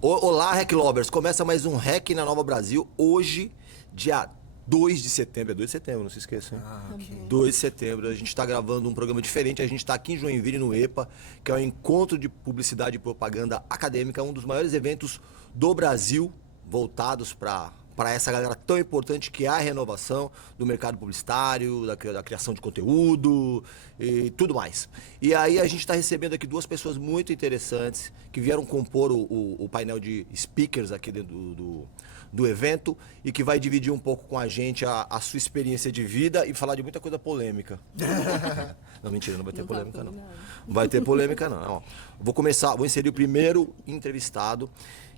Olá, Hack Lovers! Começa mais um Hack na Nova Brasil. Hoje, dia 2 de setembro. É 2 de setembro, não se esqueça, hein? 2 de setembro. A gente está gravando um programa diferente. A gente está aqui em Joinville, no EPA, que é o Encontro de Publicidade e Propaganda Acadêmica, um dos maiores eventos do Brasil, voltados para essa galera tão importante que é a renovação do mercado publicitário, da criação de conteúdo e tudo mais. E aí a gente está recebendo aqui duas pessoas muito interessantes que vieram compor o painel de speakers aqui dentro do evento e que vai dividir um pouco com a gente a sua experiência de vida e falar de muita coisa polêmica. Não, mentira, não vai ter polêmica não. Não vai ter polêmica não. Ó, vou inserir o primeiro entrevistado,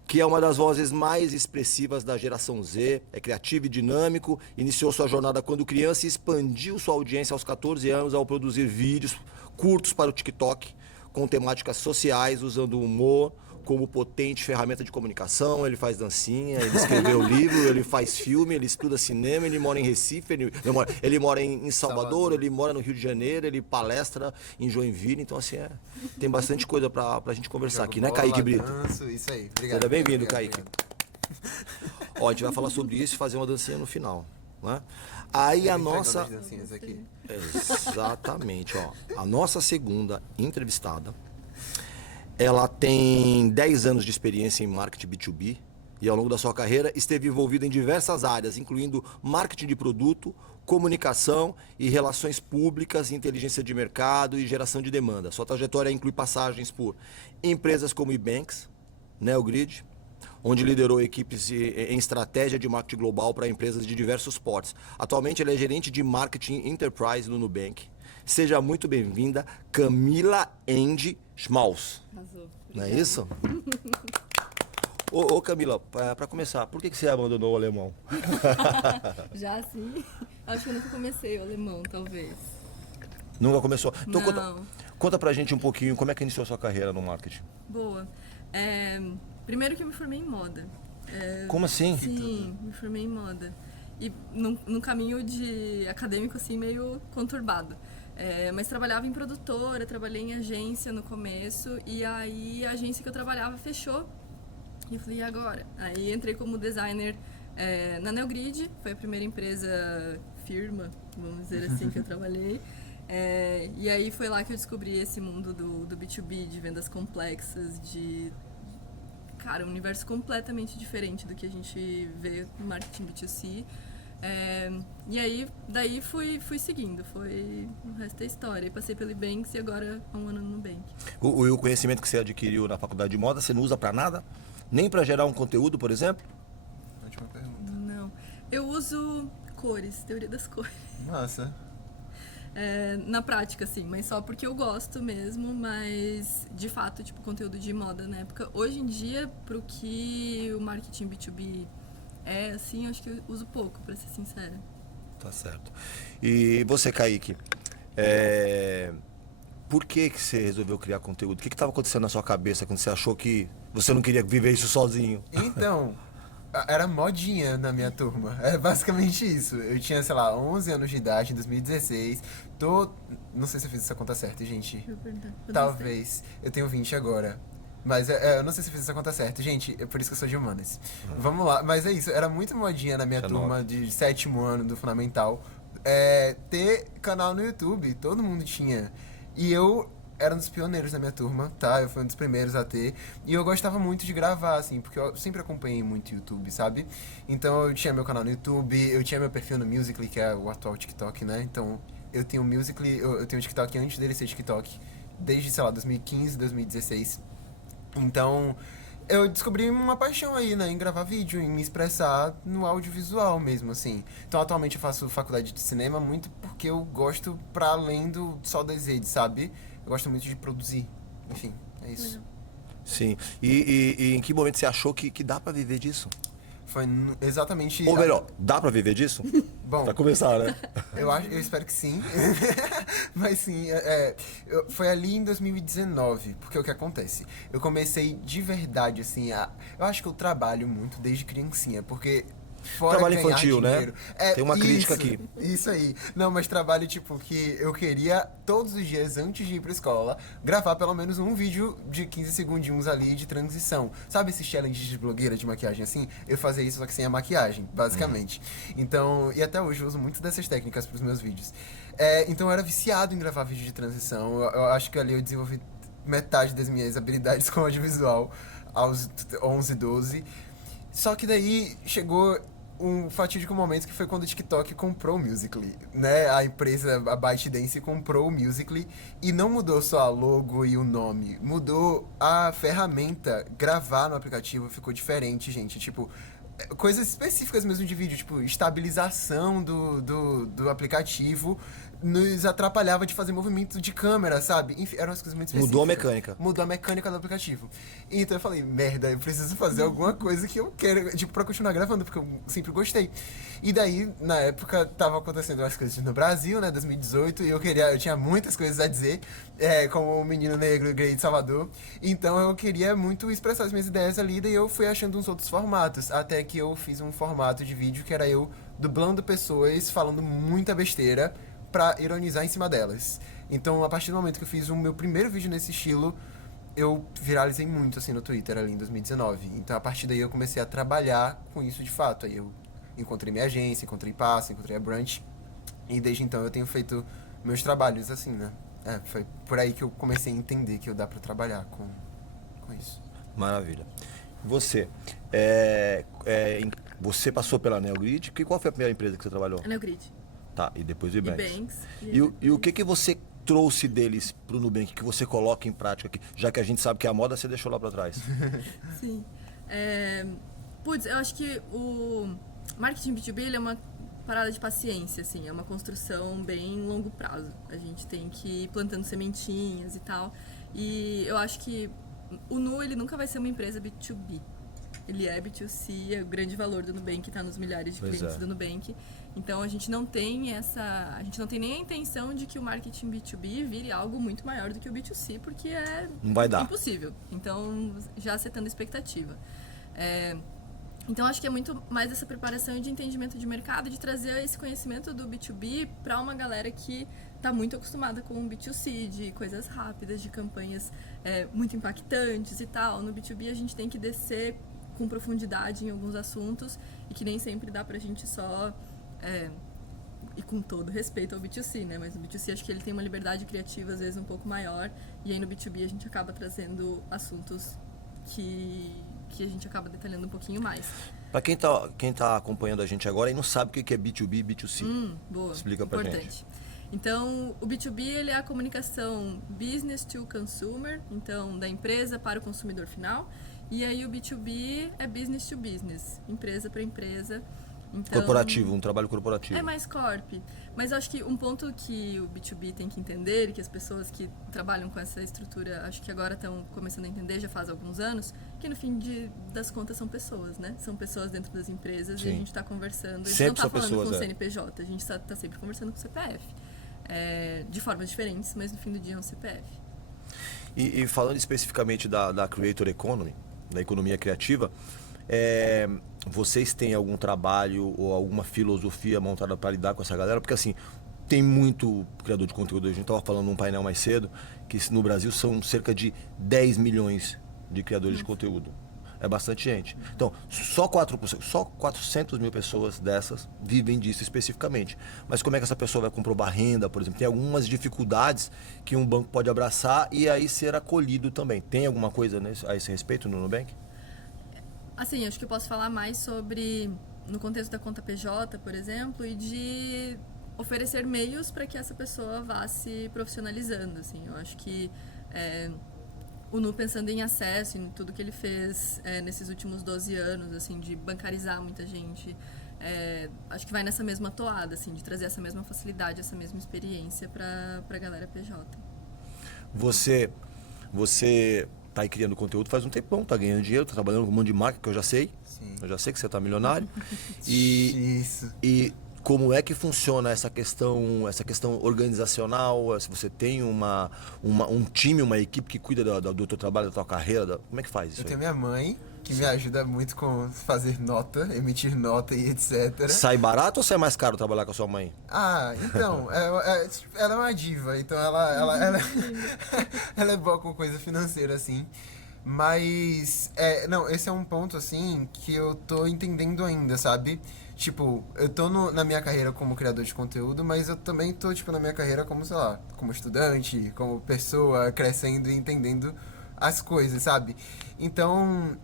que é uma das vozes mais expressivas da geração Z, é criativo e dinâmico, iniciou sua jornada quando criança e expandiu sua audiência aos 14 anos ao produzir vídeos curtos para o TikTok, com temáticas sociais, usando o humor como potente ferramenta de comunicação. Ele faz dancinha, ele escreveu livro, ele faz filme, ele estuda cinema, ele mora em Recife, ele mora em Salvador, ele mora no Rio de Janeiro, ele palestra em Joinville. Então, assim, tem bastante coisa pra gente conversar aqui, né, Kaique Brito? Isso aí, obrigado. Seja bem-vindo, Kaique. Ó, a gente vai falar sobre isso e fazer uma dancinha no final, né? Aí a nossa... Aqui. Exatamente, ó. A nossa segunda entrevistada, ela tem 10 anos de experiência em marketing B2B e ao longo da sua carreira esteve envolvida em diversas áreas, incluindo marketing de produto, comunicação e relações públicas, inteligência de mercado e geração de demanda. Sua trajetória inclui passagens por empresas como Ebanks, Neogrid, onde liderou equipes em estratégia de marketing global para empresas de diversos portes. Atualmente, ele é gerente de marketing enterprise no Nubank. Seja muito bem-vinda, Camila Andy Schmaus. Arrasou. Não é isso? Ô Camila, para começar, por que você abandonou o alemão? Já sim. Acho que eu nunca comecei o alemão, talvez. Nunca começou? Então Não. conta pra gente um pouquinho como é que iniciou a sua carreira no marketing. Boa. Primeiro que eu me formei em moda. Como assim? Sim, me formei em moda. E num caminho de acadêmico assim meio conturbado. Mas trabalhava em produtora, trabalhei em agência no começo, e aí a agência que eu trabalhava fechou. E eu falei, e agora? Aí entrei como designer na Neogrid, foi a primeira firma, vamos dizer assim, que eu trabalhei. E aí foi lá que eu descobri esse mundo do B2B, de vendas complexas, um universo completamente diferente do que a gente vê no marketing B2C. E aí, daí fui seguindo, o resto é história. E passei pelo Ebanks e agora há um ano no Nubank. O conhecimento que você adquiriu na faculdade de moda, você não usa pra nada? Nem pra gerar um conteúdo, por exemplo? Ótima pergunta. Não. Eu uso cores, teoria das cores. Massa. Na prática, sim, mas só porque eu gosto mesmo, mas de fato, tipo, conteúdo de moda na época. Hoje em dia, pro que o marketing B2B assim, acho que eu uso pouco, pra ser sincera. Tá certo. E você, Kaique, por que você resolveu criar conteúdo? O que estava acontecendo na sua cabeça quando você achou que você não queria viver isso sozinho? Então, era modinha na minha turma. É basicamente isso. Eu tinha, 11 anos de idade, em 2016. Não sei se eu fiz essa conta certa, gente. Talvez. Eu tenho 20 agora. Mas eu não sei se eu fiz essa conta certa. Gente, é por isso que eu sou de humanas. Vamos lá. Mas é isso. Era muito modinha na minha turma de 7º ano do Fundamental. Ter canal no YouTube. Todo mundo tinha. E eu era um dos pioneiros da minha turma, tá? Eu fui um dos primeiros a ter. E eu gostava muito de gravar, assim, porque eu sempre acompanhei muito YouTube, sabe? Então eu tinha meu canal no YouTube, eu tinha meu perfil no Musical.ly, que é o atual TikTok, né? Então eu tenho o Musical.ly, eu tenho o TikTok antes dele ser TikTok, desde, 2015, 2016. Então eu descobri uma paixão aí, né, em gravar vídeo, em me expressar no audiovisual mesmo, assim. Então, atualmente eu faço faculdade de cinema muito porque eu gosto pra além só das redes, sabe? Eu gosto muito de produzir. Enfim, é isso. Sim. E em que momento você achou que dá pra viver disso? Foi exatamente... Ou melhor, dá pra viver disso? Bom, pra começar, né? eu espero que sim. Mas sim, foi ali em 2019, porque o que acontece? Eu comecei de verdade, assim, eu acho que eu trabalho muito desde criancinha, porque Fora Trabalho ganhar infantil, né? dinheiro. É, Tem uma crítica isso, aqui. Isso aí. Não, mas trabalho, tipo, que eu queria, todos os dias, antes de ir pra escola, gravar pelo menos um vídeo de 15 segundinhos ali de transição. Sabe esses challenges de blogueira de maquiagem assim? Eu fazia isso, só que sem a maquiagem, basicamente. Então, e até hoje eu uso muito dessas técnicas pros meus vídeos. Então eu era viciado em gravar vídeo de transição. Eu acho que ali eu desenvolvi metade das minhas habilidades com audiovisual aos 11, 12. Só que daí chegou um fatídico momento que foi quando o TikTok comprou o Musical.ly, né? A empresa, a ByteDance, comprou o Musical.ly e não mudou só a logo e o nome, mudou a ferramenta. Gravar no aplicativo ficou diferente, gente. Tipo, coisas específicas mesmo de vídeo, tipo, estabilização do aplicativo nos atrapalhava de fazer movimento de câmera, sabe? Enfim, eram as coisas muito específicas. Mudou a mecânica. Mudou a mecânica do aplicativo. Então eu falei, merda, eu preciso fazer alguma coisa que eu quero, tipo, pra continuar gravando, porque eu sempre gostei. E daí, na época, tava acontecendo umas coisas no Brasil, né, 2018, e eu tinha muitas coisas a dizer, como o menino negro gay de Salvador. Então eu queria muito expressar as minhas ideias ali, daí eu fui achando uns outros formatos, até que eu fiz um formato de vídeo que era eu dublando pessoas, falando muita besteira, pra ironizar em cima delas. Então, a partir do momento que eu fiz o meu primeiro vídeo nesse estilo, eu viralizei muito, assim, no Twitter, ali em 2019. Então, a partir daí, eu comecei a trabalhar com isso de fato. Aí eu encontrei minha agência, encontrei Passo, encontrei a Brunch. E desde então, eu tenho feito meus trabalhos, assim, né? Foi por aí que eu comecei a entender que eu dá pra trabalhar com isso. Maravilha. Você, você passou pela Neogrid. Qual foi a primeira empresa que você trabalhou? A Neogrid. Tá, e depois o Ebanks. Ebanks. E o que você trouxe deles pro Nubank, que você coloca em prática aqui? Já que a gente sabe que a moda você deixou lá pra trás. Sim. Putz, eu acho que o marketing B2B ele é uma parada de paciência, assim, é uma construção bem longo prazo. A gente tem que ir plantando sementinhas e tal. E eu acho que o Nu ele nunca vai ser uma empresa B2B. Ele é B2C, é o grande valor do Nubank, está nos milhares de clientes do Nubank. Então a gente não tem nem a intenção de que o marketing B2B vire algo muito maior do que o B2C, porque não vai dar. Impossível. Então, já setando expectativa. Então acho que é muito mais essa preparação de entendimento de mercado, de trazer esse conhecimento do B2B para uma galera que está muito acostumada com o B2C, de coisas rápidas, de campanhas muito impactantes e tal. No B2B a gente tem que descer com profundidade em alguns assuntos e que nem sempre dá pra gente só e com todo respeito ao B2C, né? Mas no B2C acho que ele tem uma liberdade criativa às vezes um pouco maior, e aí no B2B a gente acaba trazendo assuntos que a gente acaba detalhando um pouquinho mais. Para quem tá acompanhando a gente agora e não sabe o que é B2B e B2C. Boa. Explica pra Importante. gente. Então, o B2B ele é a comunicação business to consumer, então da empresa para o consumidor final. E aí o B2B é business to business, empresa para empresa. Então, corporativo, um trabalho corporativo. É mais corp. Mas eu acho que um ponto que o B2B tem que entender, e que as pessoas que trabalham com essa estrutura, acho que agora estão começando a entender, já faz alguns anos, que no fim das contas são pessoas, né? São pessoas dentro das empresas. Sim. E a gente está conversando, a gente não está falando pessoas, com o CNPJ, a gente está sempre conversando com o CPF. De formas diferentes, mas no fim do dia é um CPF. E falando especificamente da Creator Economy, da economia criativa, vocês têm algum trabalho ou alguma filosofia montada para lidar com essa galera? Porque assim, tem muito criador de conteúdo. A gente estava falando num painel mais cedo que no Brasil são cerca de 10 milhões de criadores de conteúdo. É bastante gente. Então, só 400 mil pessoas dessas vivem disso especificamente. Mas como é que essa pessoa vai comprovar renda, por exemplo? Tem algumas dificuldades que um banco pode abraçar e aí ser acolhido também. Tem alguma coisa a esse respeito no Nubank? Assim, acho que eu posso falar mais sobre, no contexto da conta PJ, por exemplo, e de oferecer meios para que essa pessoa vá se profissionalizando. Assim, eu acho que o Nu, pensando em acesso, em tudo que ele fez nesses últimos 12 anos, assim, de bancarizar muita gente, acho que vai nessa mesma toada, assim, de trazer essa mesma facilidade, essa mesma experiência para a galera PJ. Você tá aí criando conteúdo faz um tempão, tá ganhando dinheiro, tá trabalhando com um monte de marca que eu já sei. Sim. Eu já sei que você tá milionário. Isso. E como é que funciona essa questão organizacional? Se você tem um time, uma equipe que cuida do teu trabalho, da tua carreira, como é que faz isso? Eu tenho minha mãe, que me ajuda muito com fazer nota, emitir nota e etc. Sai barato ou sai mais caro trabalhar com a sua mãe? Ah, então, ela é uma diva, então ela é boa com coisa financeira, assim. Mas, não, esse é um ponto, assim, que eu tô entendendo ainda, sabe? Tipo, eu tô na minha carreira como criador de conteúdo, mas eu também tô, tipo, na minha carreira como, sei lá, como estudante, como pessoa, crescendo e entendendo as coisas, sabe? Então,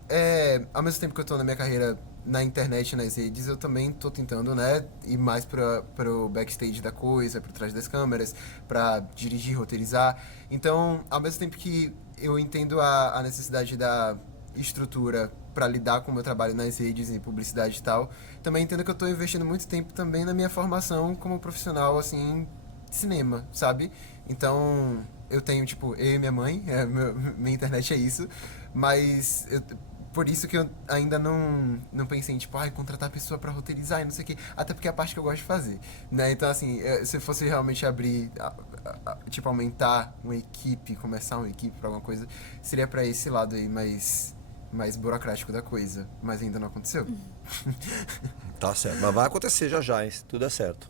ao mesmo tempo que eu tô na minha carreira na internet, nas redes, eu também tô tentando, né, ir mais pro backstage da coisa, por trás das câmeras, pra dirigir, roteirizar. Então, ao mesmo tempo que eu entendo a necessidade da estrutura para lidar com o meu trabalho nas redes e publicidade e tal, também entendo que eu tô investindo muito tempo também na minha formação como profissional, assim, de cinema, sabe? Então, eu tenho, tipo, eu e minha mãe, minha internet é isso, mas por isso que eu ainda não pensei em, tipo, contratar pessoa pra roteirizar e não sei o quê. Até porque é a parte que eu gosto de fazer, né? Então, assim, se fosse realmente abrir, tipo, aumentar uma equipe, começar uma equipe pra alguma coisa, seria pra esse lado aí mais burocrático da coisa. Mas ainda não aconteceu. Tá certo, mas vai acontecer já, hein? Se tudo é certo.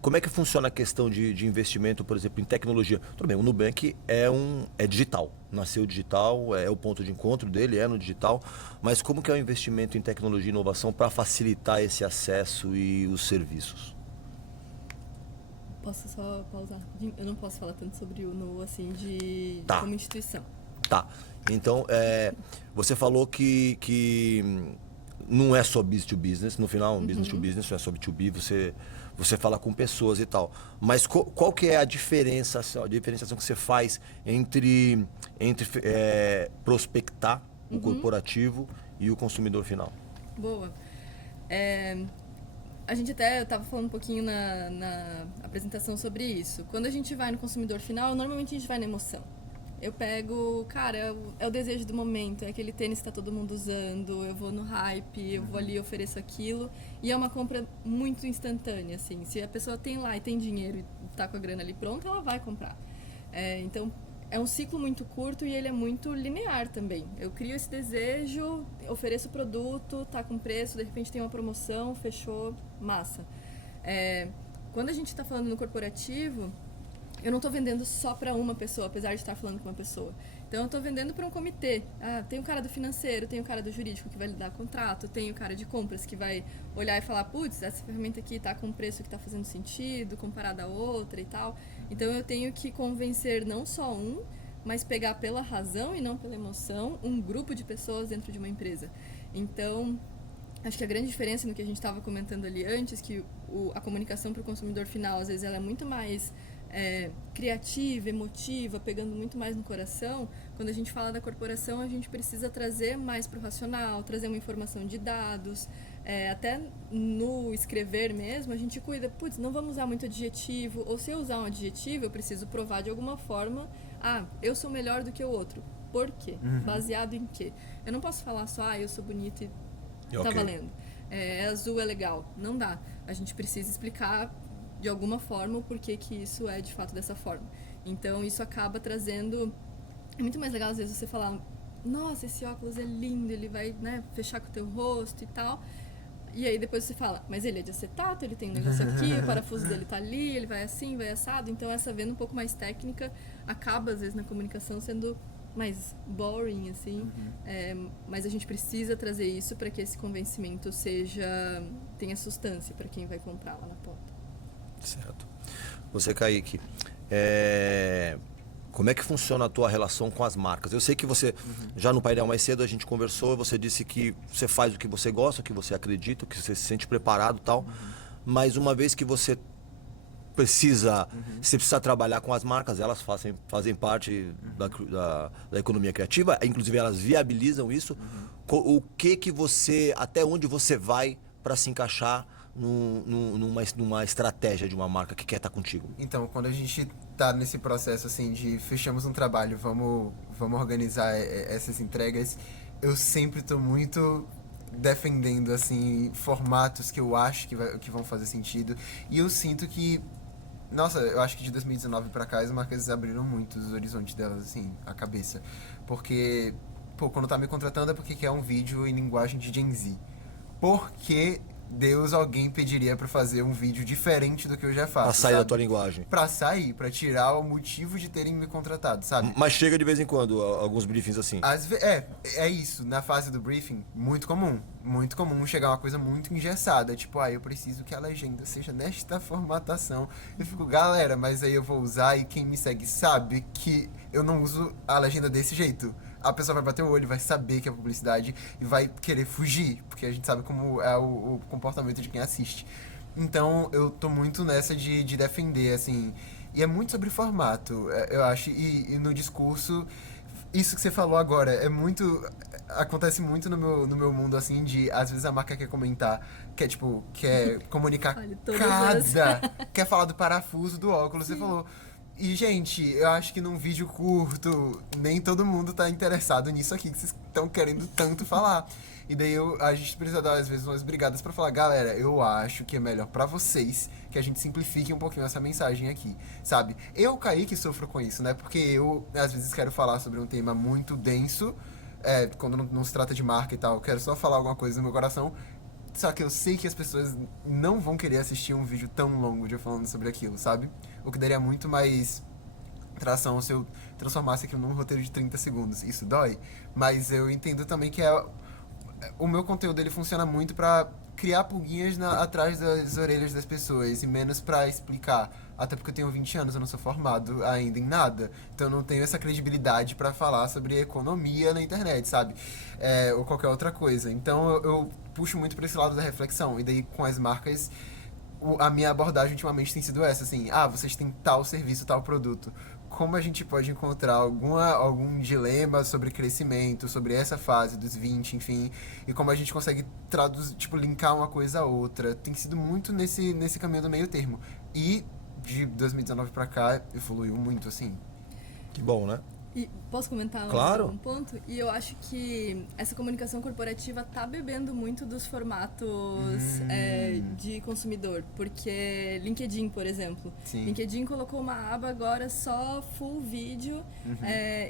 Como é que funciona a questão de investimento, por exemplo, em tecnologia? Tudo bem, o Nubank é digital, nasceu digital, é o ponto de encontro dele, é no digital, mas como que é o investimento em tecnologia e inovação para facilitar esse acesso e os serviços? Posso só pausar? Eu não posso falar tanto sobre o No, assim, Tá. como instituição. Tá, então você falou que não é só business to business, no final business to business, não é só B2B, você fala com pessoas e tal. Mas qual que é a diferenciação que você faz entre prospectar o corporativo e o consumidor final? Boa. A gente até estava falando um pouquinho na apresentação sobre isso. Quando a gente vai no consumidor final, normalmente a gente vai na emoção. Eu pego, cara, é o desejo do momento, é aquele tênis que tá todo mundo usando, eu vou no hype, eu vou ali, ofereço aquilo. E é uma compra muito instantânea, assim. Se a pessoa tem lá e tem dinheiro e tá com a grana ali pronta, ela vai comprar. Então, é um ciclo muito curto e ele é muito linear também. Eu crio esse desejo, ofereço o produto, tá com preço, de repente tem uma promoção, fechou, massa. Quando a gente está falando no corporativo, eu não estou vendendo só para uma pessoa, apesar de estar falando com uma pessoa. Então, eu estou vendendo para um comitê. Tem o cara do financeiro, tem o cara do jurídico que vai lidar com o contrato, tem o cara de compras que vai olhar e falar, putz, essa ferramenta aqui está com um preço que está fazendo sentido, comparada a outra e tal. Então, eu tenho que convencer não só mas pegar pela razão e não pela emoção, um grupo de pessoas dentro de uma empresa. Então, acho que a grande diferença no que a gente estava comentando ali antes, que a comunicação para o consumidor final, às vezes, ela é muito mais criativa, emotiva, pegando muito mais no coração. Quando a gente fala da corporação, a gente precisa trazer mais para o racional, trazer uma informação de dados, até no escrever mesmo, a gente cuida, putz, não vamos usar muito adjetivo, ou se eu usar um adjetivo, eu preciso provar de alguma forma, eu sou melhor do que o outro. Por quê? Baseado em quê? Eu não posso falar só, eu sou bonita e tá valendo. Azul é legal. Não dá. A gente precisa explicar de alguma forma o porquê que isso é de fato dessa forma. Então isso acaba trazendo... É muito mais legal às vezes você falar, nossa, esse óculos é lindo, ele vai, né, fechar com o teu rosto e tal. E aí depois você fala, mas ele é de acetato, ele tem um negócio aqui, o parafuso dele tá ali, ele vai assim, vai assado. Então essa venda um pouco mais técnica acaba às vezes na comunicação sendo mais boring, assim. Mas a gente precisa trazer isso para que esse convencimento tenha substância para quem vai comprar lá na ponta. Certo. Você, Kaique, como é que funciona a tua relação com as marcas? Eu sei que você, já no painel mais cedo, a gente conversou, você disse que você faz o que você gosta, o que você acredita, o que você se sente preparado e tal, mas uma vez que você precisa trabalhar com as marcas, elas fazem parte da economia criativa, inclusive elas viabilizam isso. Até onde você vai para se encaixar numa estratégia de uma marca que quer estar contigo? Então, quando a gente tá nesse processo assim de fechamos um trabalho, vamos organizar essas entregas, eu sempre tô muito defendendo assim formatos que eu acho que vão fazer sentido, e eu sinto que, nossa, eu acho que de 2019 pra cá as marcas abriram muito os horizontes delas, assim, a cabeça, porque pô, quando tá me contratando é porque quer um vídeo em linguagem de Gen Z. Por que Deus alguém pediria pra fazer um vídeo diferente do que eu já faço? Pra sair da sabe? tua linguagem. Pra sair, pra tirar o motivo de terem me contratado, sabe? Mas chega de vez em quando alguns briefings assim. É isso. Na fase do briefing, muito comum. Muito comum chegar uma coisa muito engessada. Tipo, eu preciso que a legenda seja nesta formatação. Eu fico, galera, mas aí eu vou usar e quem me segue sabe que eu não uso a legenda desse jeito. A pessoa vai bater o olho, vai saber que é publicidade e vai querer fugir, porque a gente sabe como é o comportamento de quem assiste. Então, eu tô muito nessa de defender, assim. E é muito sobre formato, eu acho. E no discurso, isso que você falou agora, acontece muito no meu mundo, assim, de às vezes a marca quer comentar, quer comunicar quer falar do parafuso do óculos, você falou. E, gente, eu acho que num vídeo curto, nem todo mundo tá interessado nisso aqui que vocês estão querendo tanto falar. E daí a gente precisa dar, às vezes, umas brigadas pra falar, galera, eu acho que é melhor pra vocês que a gente simplifique um pouquinho essa mensagem aqui, sabe? Eu, Kaique, sofro com isso, né? Porque eu, às vezes, quero falar sobre um tema muito denso, quando não se trata de marca e tal, quero só falar alguma coisa no meu coração. Só que eu sei que as pessoas não vão querer assistir um vídeo tão longo de eu falando sobre aquilo, sabe? O que daria muito mais tração se eu transformasse aquilo num roteiro de 30 segundos. Isso dói, mas eu entendo também que o meu conteúdo ele funciona muito pra criar pulguinhas atrás das orelhas das pessoas e menos pra explicar. Até porque eu tenho 20 anos, eu não sou formado ainda em nada. Então eu não tenho essa credibilidade pra falar sobre economia na internet, sabe? Ou qualquer outra coisa. Então eu puxo muito pra esse lado da reflexão. E daí com as marcas, a minha abordagem ultimamente tem sido essa, assim. Vocês têm tal serviço, tal produto. Como a gente pode encontrar algum dilema sobre crescimento, sobre essa fase dos 20, enfim, e como a gente consegue linkar uma coisa a outra. Tem sido muito nesse caminho do meio termo. E de 2019 pra cá, evoluiu muito, assim. Que bom, né? E posso comentar Claro. um ponto? E eu acho que essa comunicação corporativa tá bebendo muito dos formatos de consumidor. Porque LinkedIn, por exemplo. Sim. LinkedIn colocou uma aba agora só full vídeo.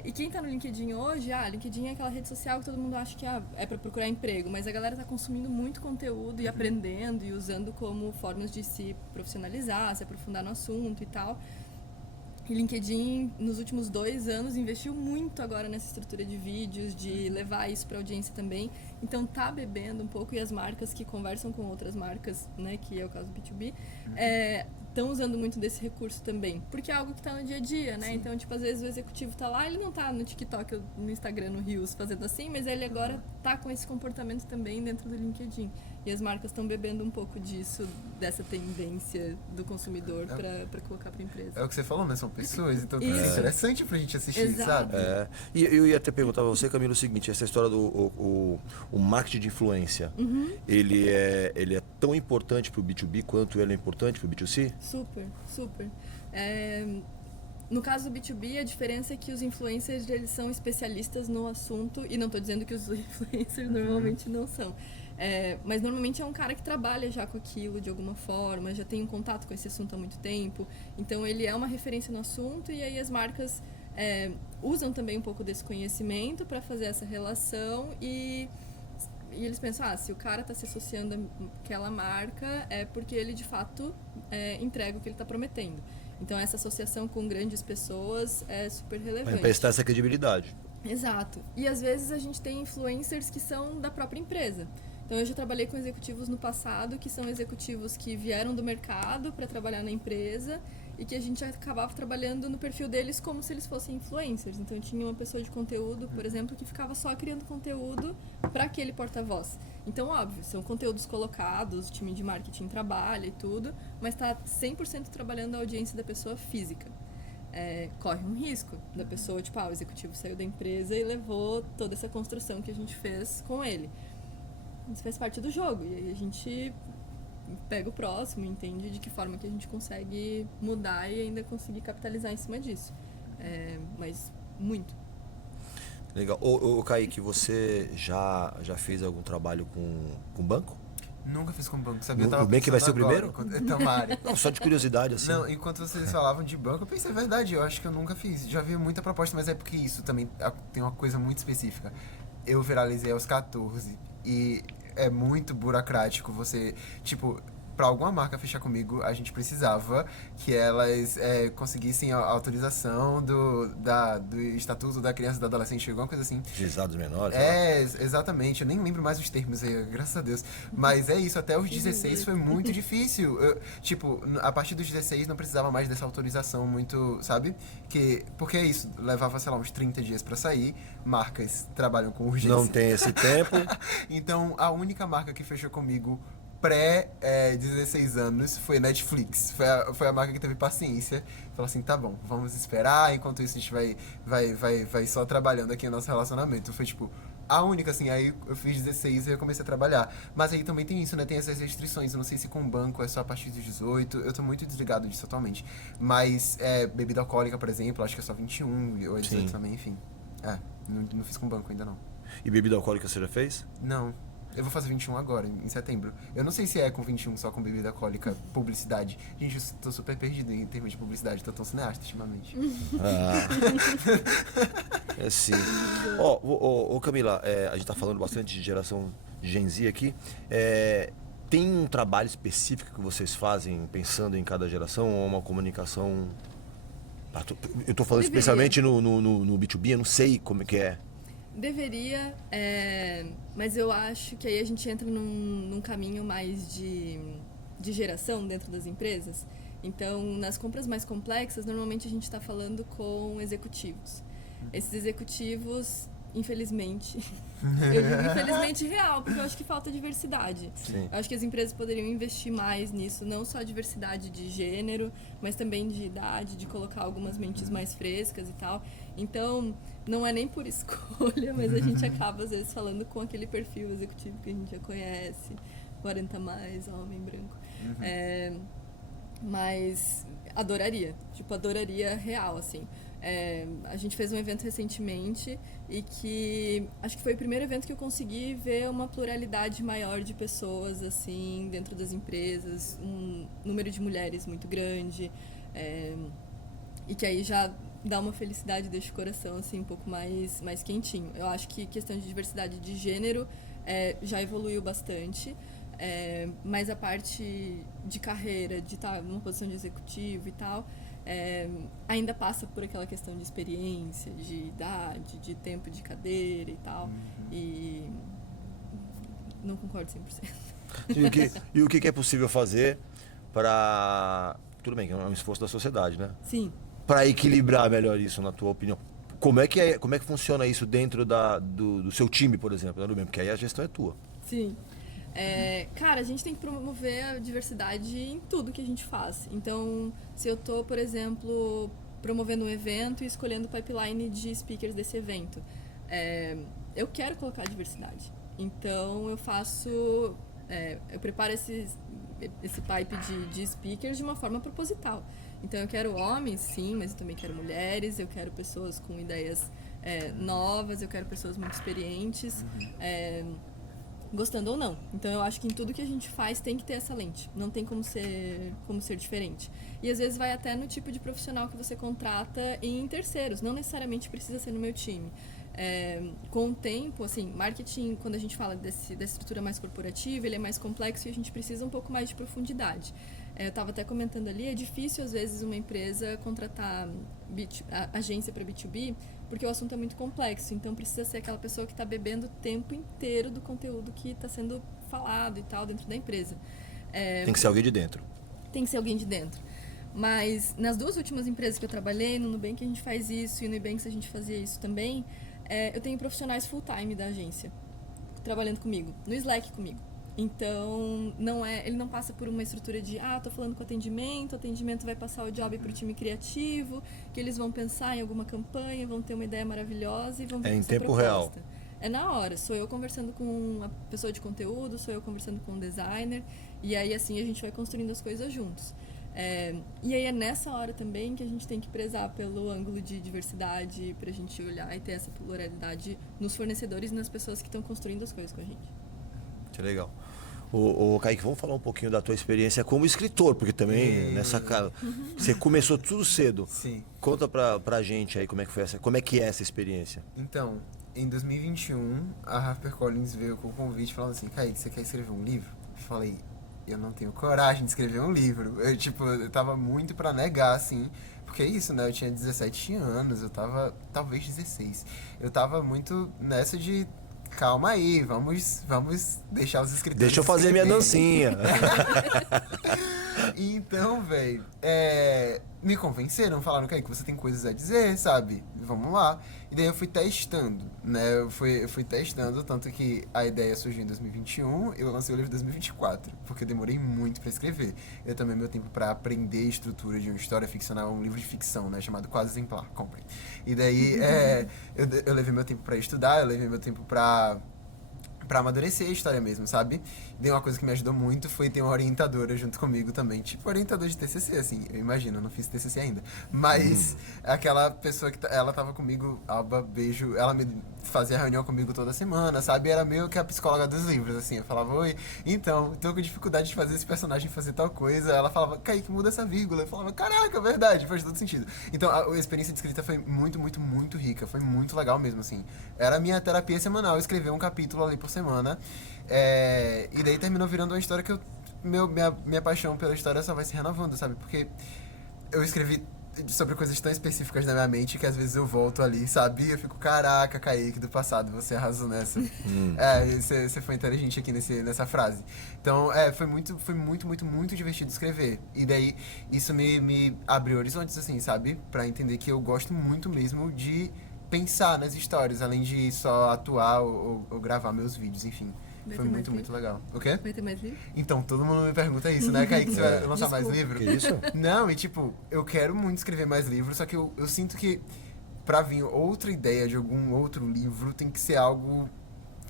E quem tá no LinkedIn hoje, LinkedIn é aquela rede social que todo mundo acha que é para procurar emprego. Mas a galera tá consumindo muito conteúdo e aprendendo e usando como formas de se profissionalizar, se aprofundar no assunto e tal. E LinkedIn, nos últimos 2 anos, investiu muito agora nessa estrutura de vídeos, de levar isso para a audiência também. Então, tá bebendo um pouco, e as marcas que conversam com outras marcas, né, que é o caso do B2B, estão usando muito desse recurso também. Porque é algo que tá no dia a dia, né? Sim. Então, às vezes o executivo tá lá, ele não tá no TikTok, no Instagram, no Reels fazendo assim, mas ele agora tá com esse comportamento também dentro do LinkedIn. E as marcas estão bebendo um pouco disso, dessa tendência do consumidor para colocar para a empresa. É o que você falou, né? São pessoas, então é interessante pra gente assistir, Exato. sabe? E eu ia até perguntar pra você, Camila, o seguinte, essa história do o marketing de influência, ele é tão importante pro B2B quanto ele é importante pro B2C? Super, super. No caso do B2B, a diferença é que os influencers, eles são especialistas no assunto, e não estou dizendo que os influencers normalmente não são. Mas normalmente é um cara que trabalha já com aquilo de alguma forma, já tem um contato com esse assunto há muito tempo, então ele é uma referência no assunto, e aí as marcas usam também um pouco desse conhecimento para fazer essa relação, e eles pensam, se o cara está se associando àquela marca é porque ele de fato entrega o que ele está prometendo. Então essa associação com grandes pessoas é super relevante. Vai prestar essa credibilidade. Exato. E às vezes a gente tem influencers que são da própria empresa. Então eu já trabalhei com executivos no passado, que são executivos que vieram do mercado para trabalhar na empresa e que a gente acabava trabalhando no perfil deles como se eles fossem influencers. Então tinha uma pessoa de conteúdo, por exemplo, que ficava só criando conteúdo para aquele porta-voz. Então, óbvio, são conteúdos colocados, o time de marketing trabalha e tudo, mas está 100% trabalhando a audiência da pessoa física. Corre um risco da pessoa, o executivo saiu da empresa e levou toda essa construção que a gente fez com ele. Isso faz parte do jogo, e aí a gente pega o próximo, entende de que forma que a gente consegue mudar e ainda conseguir capitalizar em cima disso. Mas muito. Legal. Ô Kaique, você já fez algum trabalho com banco? Nunca fiz com banco, sabia? O Nubank vai ser o primeiro? Tomara. Não, só de curiosidade, assim. Não, enquanto vocês falavam de banco, eu pensei, é verdade, eu acho que eu nunca fiz. Já vi muita proposta, mas é porque isso também tem uma coisa muito específica. eu viralizei aos 14. E é muito burocrático você, tipo, pra alguma marca fechar comigo, a gente precisava que elas conseguissem a autorização do Estatuto da Criança e do Adolescente, alguma coisa assim. Visados menores. Exatamente. Eu nem lembro mais os termos aí, graças a Deus. Mas é isso, até os 16 foi muito difícil. Tipo, a partir dos 16 não precisava mais dessa autorização muito, sabe? Porque é isso, levava, sei lá, uns 30 dias pra sair. Marcas trabalham com urgência. Não tem esse tempo. Então, a única marca que fechou comigo pré-16 anos foi Netflix. Foi a marca que teve paciência. Falou assim, tá bom, vamos esperar. Enquanto isso, a gente vai só trabalhando aqui no nosso relacionamento. Foi, tipo, a única, assim. Aí eu fiz 16 e eu comecei a trabalhar. Mas aí também tem isso, né? Tem essas restrições. Eu não sei se com o banco é só a partir dos 18. Eu tô muito desligado disso atualmente. Mas bebida alcoólica, por exemplo, acho que é só 21 ou 18 também, enfim. Não fiz com o banco ainda, não. E bebida alcoólica você já fez? Não. Eu vou fazer 21 agora, em setembro. Eu não sei se é com 21 só com bebida alcoólica, publicidade. Gente, eu tô super perdido em termos de publicidade, tô tão cineasta ultimamente. É sim. Camila, a gente tá falando bastante de geração Gen Z aqui. Tem um trabalho específico que vocês fazem pensando em cada geração ou uma comunicação? Eu tô falando especialmente no B2B, eu não sei como é que é. Deveria, mas eu acho que aí a gente entra num caminho mais de geração dentro das empresas. Então, nas compras mais complexas, normalmente a gente está falando com executivos. Esses executivos, infelizmente, eu digo infelizmente real, porque eu acho que falta diversidade. Sim. Eu acho que as empresas poderiam investir mais nisso, não só diversidade de gênero, mas também de idade, de colocar algumas mentes mais frescas e tal. Então, não é nem por escolha, mas a gente acaba, às vezes, falando com aquele perfil executivo que a gente já conhece, 40 mais, homem branco. Mas adoraria real, assim. A gente fez um evento recentemente e que acho que foi o primeiro evento que eu consegui ver uma pluralidade maior de pessoas, assim, dentro das empresas, um número de mulheres muito grande, e que aí já dá uma felicidade, deixa o coração assim um pouco mais quentinho. Eu acho que questão de diversidade de gênero já evoluiu bastante, mas a parte de carreira, de estar numa posição de executivo e tal, ainda passa por aquela questão de experiência, de idade, de tempo de cadeira e tal, e não concordo 100%. E o que é possível fazer para... Tudo bem, que é um esforço da sociedade, né? Sim. Para equilibrar melhor isso, na tua opinião. Como é que funciona isso dentro do seu time, por exemplo, né, porque aí a gestão é tua. Sim. Cara, a gente tem que promover a diversidade em tudo que a gente faz. Então, se eu tô, por exemplo, promovendo um evento e escolhendo o pipeline de speakers desse evento, eu quero colocar a diversidade. Então, eu faço... eu preparo esse pipe de speakers de uma forma proposital. Então, eu quero homens, sim, mas eu também quero mulheres, eu quero pessoas com ideias novas, eu quero pessoas muito experientes, gostando ou não. Então, eu acho que em tudo que a gente faz tem que ter essa lente, não tem como ser diferente. E, às vezes, vai até no tipo de profissional que você contrata em terceiros, não necessariamente precisa ser no meu time. Com o tempo, assim, marketing, quando a gente fala dessa estrutura mais corporativa, ele é mais complexo e a gente precisa um pouco mais de profundidade. Eu estava até comentando ali, é difícil às vezes uma empresa contratar agência para B2B, porque o assunto é muito complexo, então precisa ser aquela pessoa que está bebendo o tempo inteiro do conteúdo que está sendo falado e tal dentro da empresa. Tem que ser alguém de dentro. Tem que ser alguém de dentro. Mas nas duas últimas empresas que eu trabalhei, no Nubank a gente faz isso e no Ibanks a gente fazia isso também, eu tenho profissionais full-time da agência trabalhando comigo, no Slack comigo. Então, ele não passa por uma estrutura de, tô falando com o atendimento vai passar o job para o time criativo, que eles vão pensar em alguma campanha, vão ter uma ideia maravilhosa e vão ver em essa tempo proposta. real. É na hora, sou eu conversando com a pessoa de conteúdo, sou eu conversando com o designer, e aí assim a gente vai construindo as coisas juntos. E aí é nessa hora também que a gente tem que prezar pelo ângulo de diversidade, pra gente olhar e ter essa pluralidade nos fornecedores e nas pessoas que estão construindo as coisas com a gente. Que legal. Ô Kaique, vamos falar um pouquinho da tua experiência como escritor, porque também você começou tudo cedo. Sim. Conta pra gente aí como é que foi como é que é essa experiência. Então, em 2021, a HarperCollins veio com o convite falando assim, Kaique, você quer escrever um livro? Eu falei, eu não tenho coragem de escrever um livro. Eu tava muito pra negar, assim, porque é isso, né? Eu tinha 17 anos, eu tava, talvez 16. Eu tava muito nessa de, calma aí, vamos deixar os escritores Deixa eu fazer minha escreverem. dancinha. Então, velho, me convenceram, falaram que você tem coisas a dizer, sabe? Vamos lá. E daí eu fui testando, né? Eu fui testando, tanto que a ideia surgiu em 2021, eu lancei o livro em 2024, porque eu demorei muito pra escrever. Eu tomei meu tempo pra aprender a estrutura de uma história ficcional, um livro de ficção, né? Chamado Quase Exemplar, comprem. E daí, eu levei meu tempo pra estudar, eu levei meu tempo pra amadurecer a história mesmo, sabe? E uma coisa que me ajudou muito foi ter uma orientadora junto comigo também, tipo orientador de TCC, assim, eu imagino, eu não fiz TCC ainda, mas aquela pessoa que ela tava comigo, Alba, beijo, ela me fazia reunião comigo toda semana, sabe? Era meio que a psicóloga dos livros, assim, eu falava, oi, então, tô com dificuldade de fazer esse personagem fazer tal coisa, ela falava, Kaique, muda essa vírgula, eu falava, caraca, verdade, faz todo sentido. Então, a experiência de escrita foi muito, muito, muito rica, foi muito legal mesmo, assim. Era a minha terapia semanal, escrever um capítulo ali por semana, e daí terminou virando uma história que minha paixão pela história só vai se renovando, sabe? Porque eu escrevi sobre coisas tão específicas na minha mente que às vezes eu volto ali, sabe? Eu fico, caraca, Kaique do passado, você arrasou nessa. Você foi inteligente aqui nessa frase. Então, foi muito, muito, muito divertido escrever. E daí, isso me abriu horizontes, assim, sabe? Pra entender que eu gosto muito mesmo de pensar nas histórias, além de só atuar ou gravar meus vídeos, enfim. Vai Foi ter muito, mais muito legal. O quê? Vai ter mais livro? Então, todo mundo me pergunta isso, né, Kaique? Você vai lançar mais livro? Que isso? Não, e tipo, eu quero muito escrever mais livros, só que eu sinto que pra vir outra ideia de algum outro livro tem que ser algo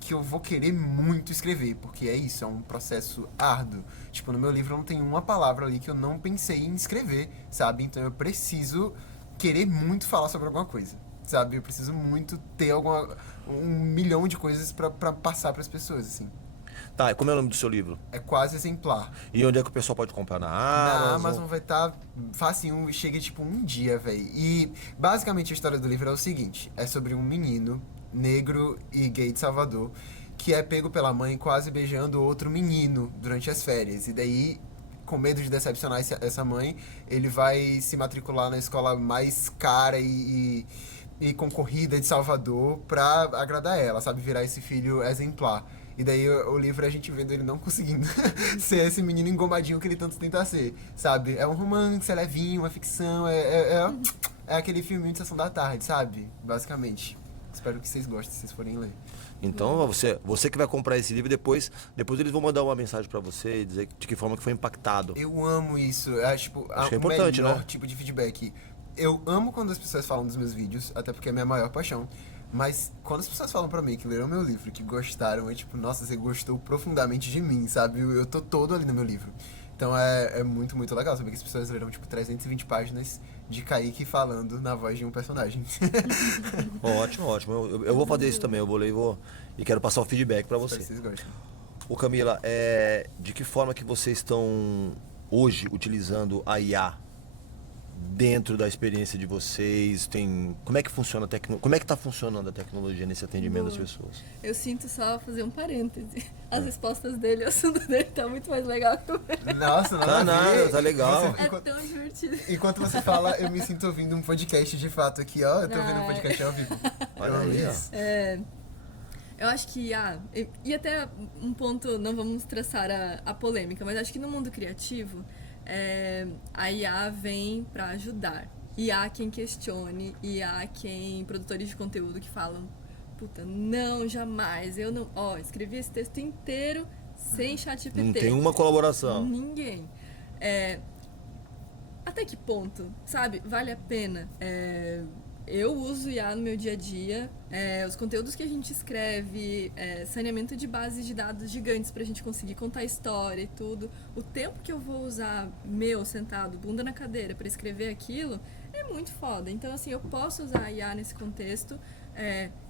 que eu vou querer muito escrever, porque é isso, é um processo árduo. Tipo, no meu livro não tem uma palavra ali que eu não pensei em escrever, sabe? Então eu preciso querer muito falar sobre alguma coisa, sabe? Eu preciso muito ter um milhão de coisas pra passar pras pessoas, assim. Tá, e como é o nome do seu livro? É Quase Exemplar. E onde é que o pessoal pode comprar? Na Na Amazon? Amazon vai estar facinho, chega tipo um dia, velho. E basicamente a história do livro é o seguinte: é sobre um menino negro e gay de Salvador que é pego pela mãe quase beijando outro menino durante as férias. E daí, com medo de decepcionar essa mãe, ele vai se matricular na escola mais cara e concorrida de Salvador pra agradar ela, sabe? Virar esse filho exemplar. E daí o livro a gente vendo ele não conseguindo ser esse menino engomadinho que ele tanto tenta ser, sabe? É um romance, é levinho, uma ficção, é aquele filminho de Sessão da Tarde, sabe? Basicamente. Espero que vocês gostem, se vocês forem ler. Então, você que vai comprar esse livro, depois eles vão mandar uma mensagem pra você e dizer de que forma que foi impactado. Eu amo isso. Acho que é o importante, melhor né? tipo de feedback. Eu amo quando as pessoas falam dos meus vídeos, até porque é a minha maior paixão. Mas quando as pessoas falam pra mim que leram meu livro, que gostaram, é tipo, nossa, você gostou profundamente de mim, sabe? Eu tô todo ali no meu livro. Então é muito, muito legal saber que as pessoas leram, tipo, 320 páginas de Kaique falando na voz de um personagem. Ótimo, ótimo. Eu vou fazer isso também, eu vou ler e quero passar o feedback pra você. Espero que vocês gostem. Ô Camila, de que forma que vocês estão hoje utilizando a IA dentro da experiência de vocês? Como é que funciona como é que tá funcionando a tecnologia nesse atendimento das pessoas? Eu sinto só fazer um parêntese. As respostas dele, o assunto dele tá muito mais legal que o meu. Nossa, Tá nada, tá legal. É tão divertido. Enquanto você fala, eu me sinto ouvindo um podcast de fato aqui, ó. Eu tô ouvindo um podcast ao vivo. Olha Eu amo aí, ó. isso. Eu acho que e até um ponto, não vamos traçar a polêmica, mas acho que no mundo criativo, a IA vem para ajudar. E há quem questione, e há quem, produtores de conteúdo que falam, puta, não, jamais, eu não, escrevi esse texto inteiro sem ChatGPT. Não tem uma colaboração. Ninguém. Até que ponto, sabe, vale a pena? Eu uso IA no meu dia a dia, os conteúdos que a gente escreve, saneamento de bases de dados gigantes pra gente conseguir contar história e tudo. O tempo que eu vou usar sentado, bunda na cadeira, pra escrever aquilo, é muito foda. Então, assim, eu posso usar a IA nesse contexto,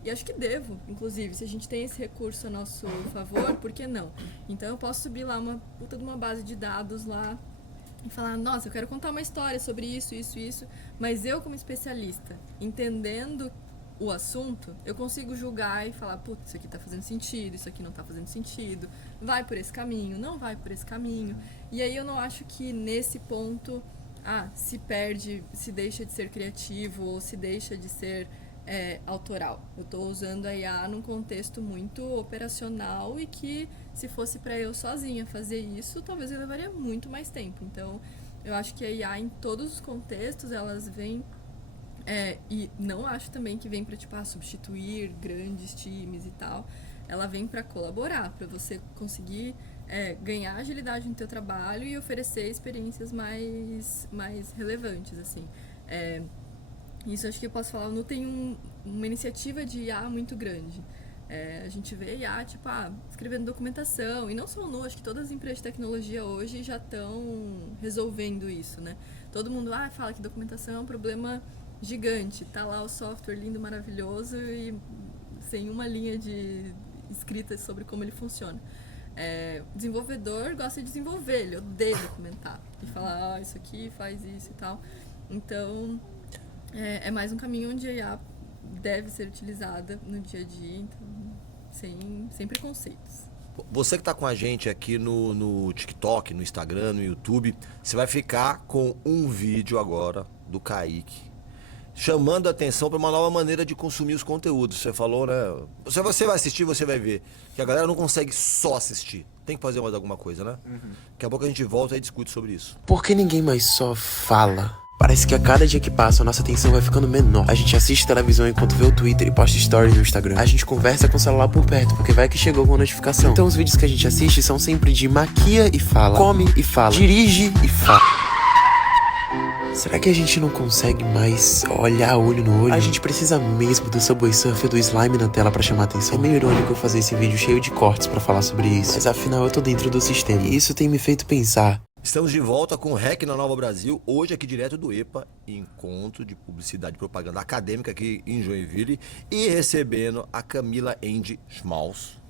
e acho que devo, inclusive, se a gente tem esse recurso a nosso favor, por que não? Então eu posso subir lá uma puta de uma base de dados lá, e falar, nossa, eu quero contar uma história sobre isso, mas eu como especialista, entendendo o assunto, eu consigo julgar e falar, putz, isso aqui tá fazendo sentido, isso aqui não tá fazendo sentido, vai por esse caminho, não vai por esse caminho. E aí eu não acho que nesse ponto, se perde, se deixa de ser criativo ou se deixa de ser autoral. Eu estou usando a IA num contexto muito operacional e que se fosse para eu sozinha fazer isso, talvez eu levaria muito mais tempo. Então, eu acho que a IA em todos os contextos, elas vêm e não acho também que vem para substituir grandes times e tal. Ela vem para colaborar, para você conseguir ganhar agilidade no teu trabalho e oferecer experiências mais relevantes, assim. Isso acho que eu posso falar, não tem uma iniciativa de IA muito grande. A gente vê IA, escrevendo documentação, e não só o Nu, acho que todas as empresas de tecnologia hoje já estão resolvendo isso, né? Todo mundo fala que documentação é um problema gigante, tá lá o software lindo, maravilhoso e sem uma linha de escrita sobre como ele funciona. O desenvolvedor gosta de desenvolver, ele odeia documentar e falar, isso aqui faz isso e tal. Então, é mais um caminho onde a IA deve ser utilizada no dia a dia, então, sem preconceitos. Você que está com a gente aqui no TikTok, no Instagram, no YouTube, você vai ficar com um vídeo agora do Kaique, chamando a atenção para uma nova maneira de consumir os conteúdos. Você falou, né? Se você vai assistir, você vai ver que a galera não consegue só assistir. Tem que fazer mais alguma coisa, né? Daqui a pouco a gente volta e discute sobre isso. Por que ninguém mais só fala? Parece que a cada dia que passa, a nossa atenção vai ficando menor. A gente assiste televisão enquanto vê o Twitter e posta stories no Instagram. A gente conversa com o celular por perto, porque vai que chegou com notificação. Então os vídeos que a gente assiste são sempre de maquia e fala, come e fala, dirige e fala. Será que a gente não consegue mais olhar olho no olho? A gente precisa mesmo do Subway Surfer, do slime na tela pra chamar atenção. É meio irônico eu fazer esse vídeo cheio de cortes pra falar sobre isso, mas afinal eu tô dentro do sistema. E isso tem me feito pensar. Estamos de volta com o REC na Nova Brasil, hoje aqui direto do EPA, Encontro de Publicidade e Propaganda Acadêmica aqui em Joinville, e recebendo a Camila Andy Schmaus,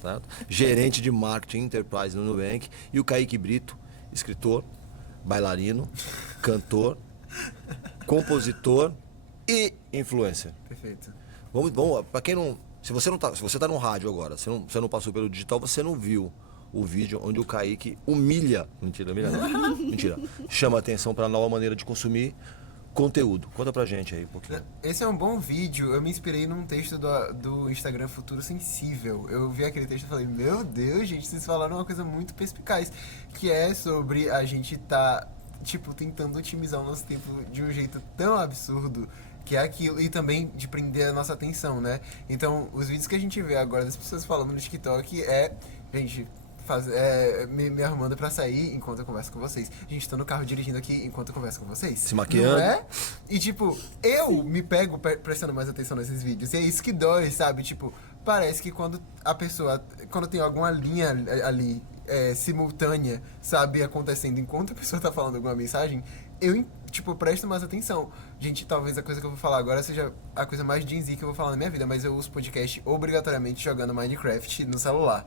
certo? Gerente de Marketing Enterprise no Nubank, e o Kaique Brito, escritor, bailarino, cantor, compositor e influencer. Perfeito. Vamos para quem não, se você tá no rádio agora, você não passou pelo digital, você não viu o vídeo onde o Kaique humilha não. Mentira. Chama atenção para a nova maneira de consumir conteúdo. Conta pra gente aí um pouquinho. Esse é um bom vídeo. Eu me inspirei num texto do Instagram Futuro Sensível. Eu vi aquele texto e falei, meu Deus, gente, vocês falaram uma coisa muito perspicaz, que é sobre a gente tentando otimizar o nosso tempo de um jeito tão absurdo, que é aquilo, e também de prender a nossa atenção, né? Então, os vídeos que a gente vê agora das pessoas falando no TikTok gente, me arrumando pra sair enquanto eu converso com vocês. Gente, tô no carro dirigindo aqui enquanto eu converso com vocês. Se maquiando. Não é? E eu me pego prestando mais atenção nesses vídeos. E é isso que dói, sabe? Parece que quando tem alguma linha ali simultânea, sabe, acontecendo enquanto a pessoa tá falando alguma mensagem, eu presto mais atenção. Gente, talvez a coisa que eu vou falar agora seja a coisa mais Gen Z que eu vou falar na minha vida, mas eu ouço podcast obrigatoriamente jogando Minecraft no celular.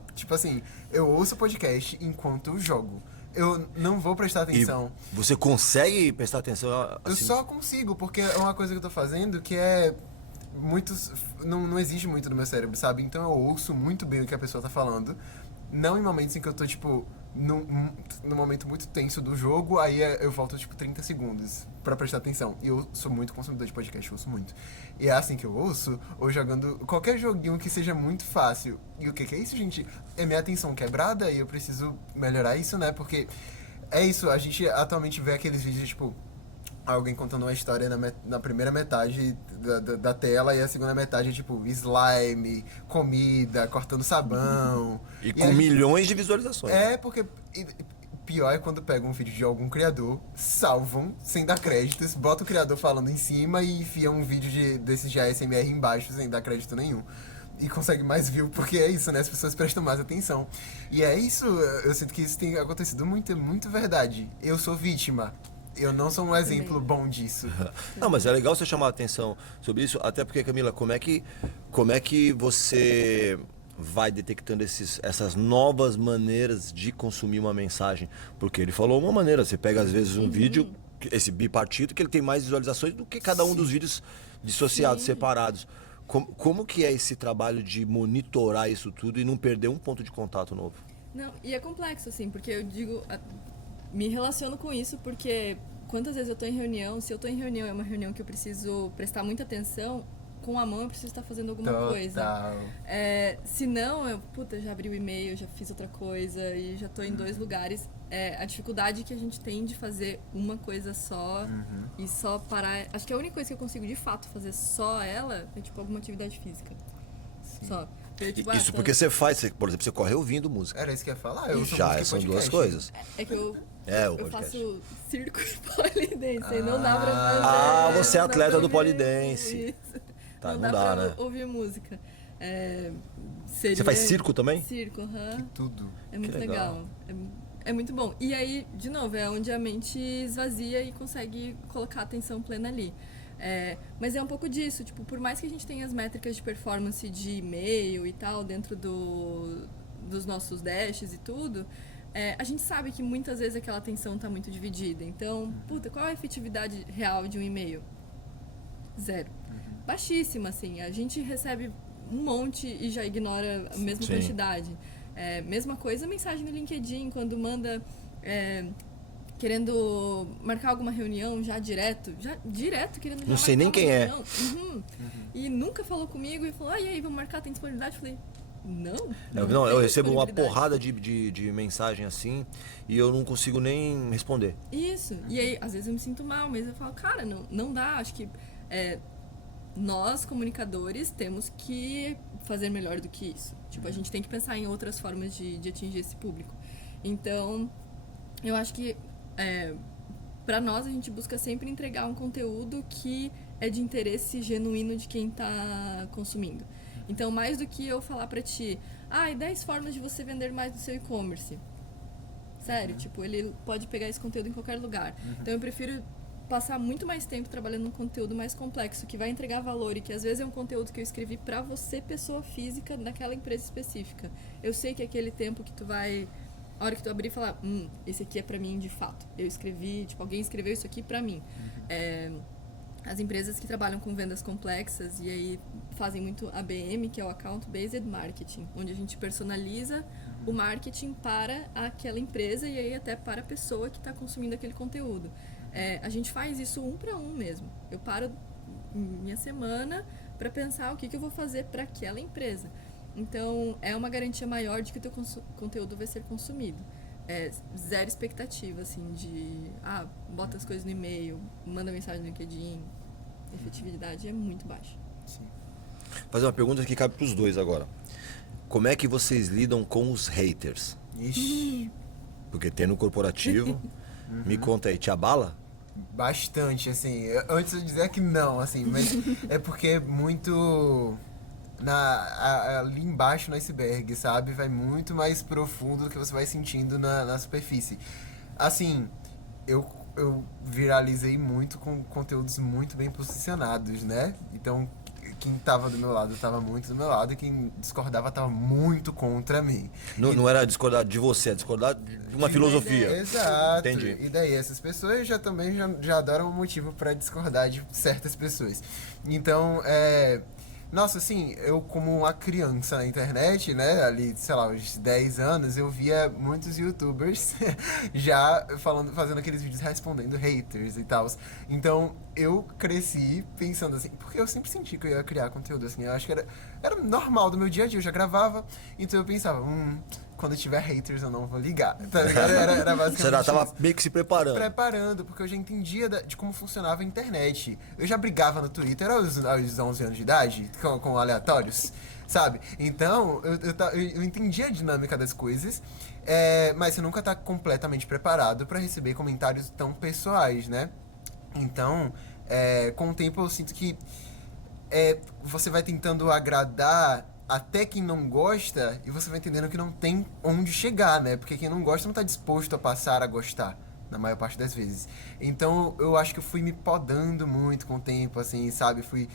Eu ouço podcast enquanto jogo. Eu não vou prestar atenção. E você consegue prestar atenção assim? Eu só consigo, porque é uma coisa que eu tô fazendo que não exige muito no meu cérebro, sabe? Então eu ouço muito bem o que a pessoa tá falando. Não em momentos em que eu tô, num momento muito tenso do jogo, aí eu volto, 30 segundos pra prestar atenção. E eu sou muito consumidor de podcast, eu ouço muito. E é assim que eu ouço, ou jogando qualquer joguinho que seja muito fácil. E o que é isso, gente? É minha atenção quebrada e eu preciso melhorar isso, né? Porque é isso, a gente atualmente vê aqueles vídeos, alguém contando uma história na primeira metade da tela e a segunda metade é slime, comida, cortando sabão. E com milhões de visualizações. Porque pior é quando pegam um vídeo de algum criador, salvam, sem dar créditos, bota o criador falando em cima e enfia um vídeo desses de ASMR embaixo, sem dar crédito nenhum. E consegue mais view, porque é isso, né? As pessoas prestam mais atenção. E é isso, eu sinto que isso tem acontecido muito, é muito verdade. Eu sou vítima. Eu não sou um exemplo bom disso. Não, mas é legal você chamar a atenção sobre isso, até porque, Camila, como é que você vai detectando essas novas maneiras de consumir uma mensagem? Porque ele falou uma maneira, você pega às vezes um vídeo, esse bipartido, que ele tem mais visualizações do que cada um dos vídeos dissociados, Sim. separados. Como que é esse trabalho de monitorar isso tudo e não perder um ponto de contato novo? Não, e é complexo, assim, porque eu digo, me relaciono com isso porque quantas vezes eu tô em reunião, se eu tô em reunião, é uma reunião que eu preciso prestar muita atenção, com a mão eu preciso estar fazendo alguma coisa. Se não, já abri o e-mail, já fiz outra coisa e já tô em 2 lugares. A dificuldade que a gente tem de fazer uma coisa só e só parar. Acho que a única coisa que eu consigo de fato fazer só ela é tipo alguma atividade física. Sim. Só. Eu, tipo, Isso porque você faz, por exemplo, você corre ouvindo música. Era isso que eu ia falar. Eu Já, são duas coisas. É que eu podcast. faço circo e polidense, e não dá pra fazer. Ah, você é não dá atleta pra do ouvir polidense. isso. Tá, não não dá dá, pra né? ouvir música. Você faz circo também? Circo, aham. Tudo. É muito legal. legal. É muito bom. E aí, de novo, é onde a mente esvazia e consegue colocar a atenção plena ali. Mas é um pouco disso, tipo, por mais que a gente tenha as métricas de performance de e-mail e tal dentro dos nossos dashes e tudo, a gente sabe que muitas vezes aquela atenção está muito dividida. Então, qual é a efetividade real de um e-mail? 0. Baixíssima, assim. A gente recebe um monte e já ignora a mesma Sim. quantidade. Mesma coisa, mensagem no LinkedIn, quando manda querendo marcar alguma reunião já direto querendo já Não sei marcar nem uma quem é. reunião. E nunca falou comigo e falou, e aí, vamos marcar, tem disponibilidade? Eu falei, não Não, eu tem recebo uma disponibilidade. porrada de mensagem assim e eu não consigo nem responder. Isso. E aí, às vezes eu me sinto mal, mas eu falo, cara, não dá. Acho que nós, comunicadores, temos que fazer melhor do que isso. Tipo, a gente tem que pensar em outras formas de atingir esse público. Então, eu acho que para nós, a gente busca sempre entregar um conteúdo que é de interesse genuíno de quem está consumindo. Então, mais do que eu falar pra ti, 10 formas de você vender mais no seu e-commerce. Sério, tipo, ele pode pegar esse conteúdo em qualquer lugar. Então, eu prefiro passar muito mais tempo trabalhando num conteúdo mais complexo, que vai entregar valor e que às vezes é um conteúdo que eu escrevi pra você, pessoa física, naquela empresa específica. Eu sei que é aquele tempo que tu vai, a hora que tu abrir e falar, esse aqui é pra mim de fato. Eu escrevi, tipo, alguém escreveu isso aqui pra mim. As empresas que trabalham com vendas complexas e aí fazem muito ABM, que é o Account Based Marketing, onde a gente personaliza o marketing para aquela empresa e aí até para a pessoa que está consumindo aquele conteúdo. A gente faz isso 1 para 1 mesmo. Eu paro minha semana para pensar o que eu vou fazer para aquela empresa. Então, é uma garantia maior de que o teu conteúdo vai ser consumido. Zero expectativa, assim, de bota as coisas no e-mail, manda mensagem no LinkedIn. A efetividade é muito baixa. Sim. Vou fazer uma pergunta que cabe pros dois agora. Como é que vocês lidam com os haters? Ixi. Porque tem no corporativo. Me conta aí, te abala? Bastante, assim. Antes eu dizer que não, assim, mas é porque é muito ali embaixo no iceberg, sabe? Vai muito mais profundo do que você vai sentindo na superfície. Assim, eu viralizei muito com conteúdos muito bem posicionados, né? Então, quem tava do meu lado tava muito do meu lado e quem discordava tava muito contra mim. Não era discordar de você, é discordar de uma filosofia. Exato. Entendi. E daí essas pessoas também adoram um motivo pra discordar de certas pessoas. Então, nossa, assim, eu como uma criança na internet, né, ali, sei lá, uns 10 anos, eu via muitos youtubers já fazendo aqueles vídeos respondendo haters e tal. Então, eu cresci pensando assim, porque eu sempre senti que eu ia criar conteúdo, assim, eu acho que era normal do meu dia a dia, eu já gravava, então eu pensava, quando tiver haters eu não vou ligar, tá ligado? Era basicamente Você já tava isso. meio que se preparando. Porque eu já entendia de como funcionava a internet. Eu já brigava no Twitter aos 11 anos de idade, com aleatórios, sabe? Então, eu entendia a dinâmica das coisas, mas você nunca tá completamente preparado pra receber comentários tão pessoais, né? Então, com o tempo eu sinto que você vai tentando agradar até quem não gosta, e você vai entendendo que não tem onde chegar, né? Porque quem não gosta não tá disposto a passar a gostar, na maior parte das vezes. Então, eu acho que eu fui me podando muito com o tempo, assim, sabe? Fui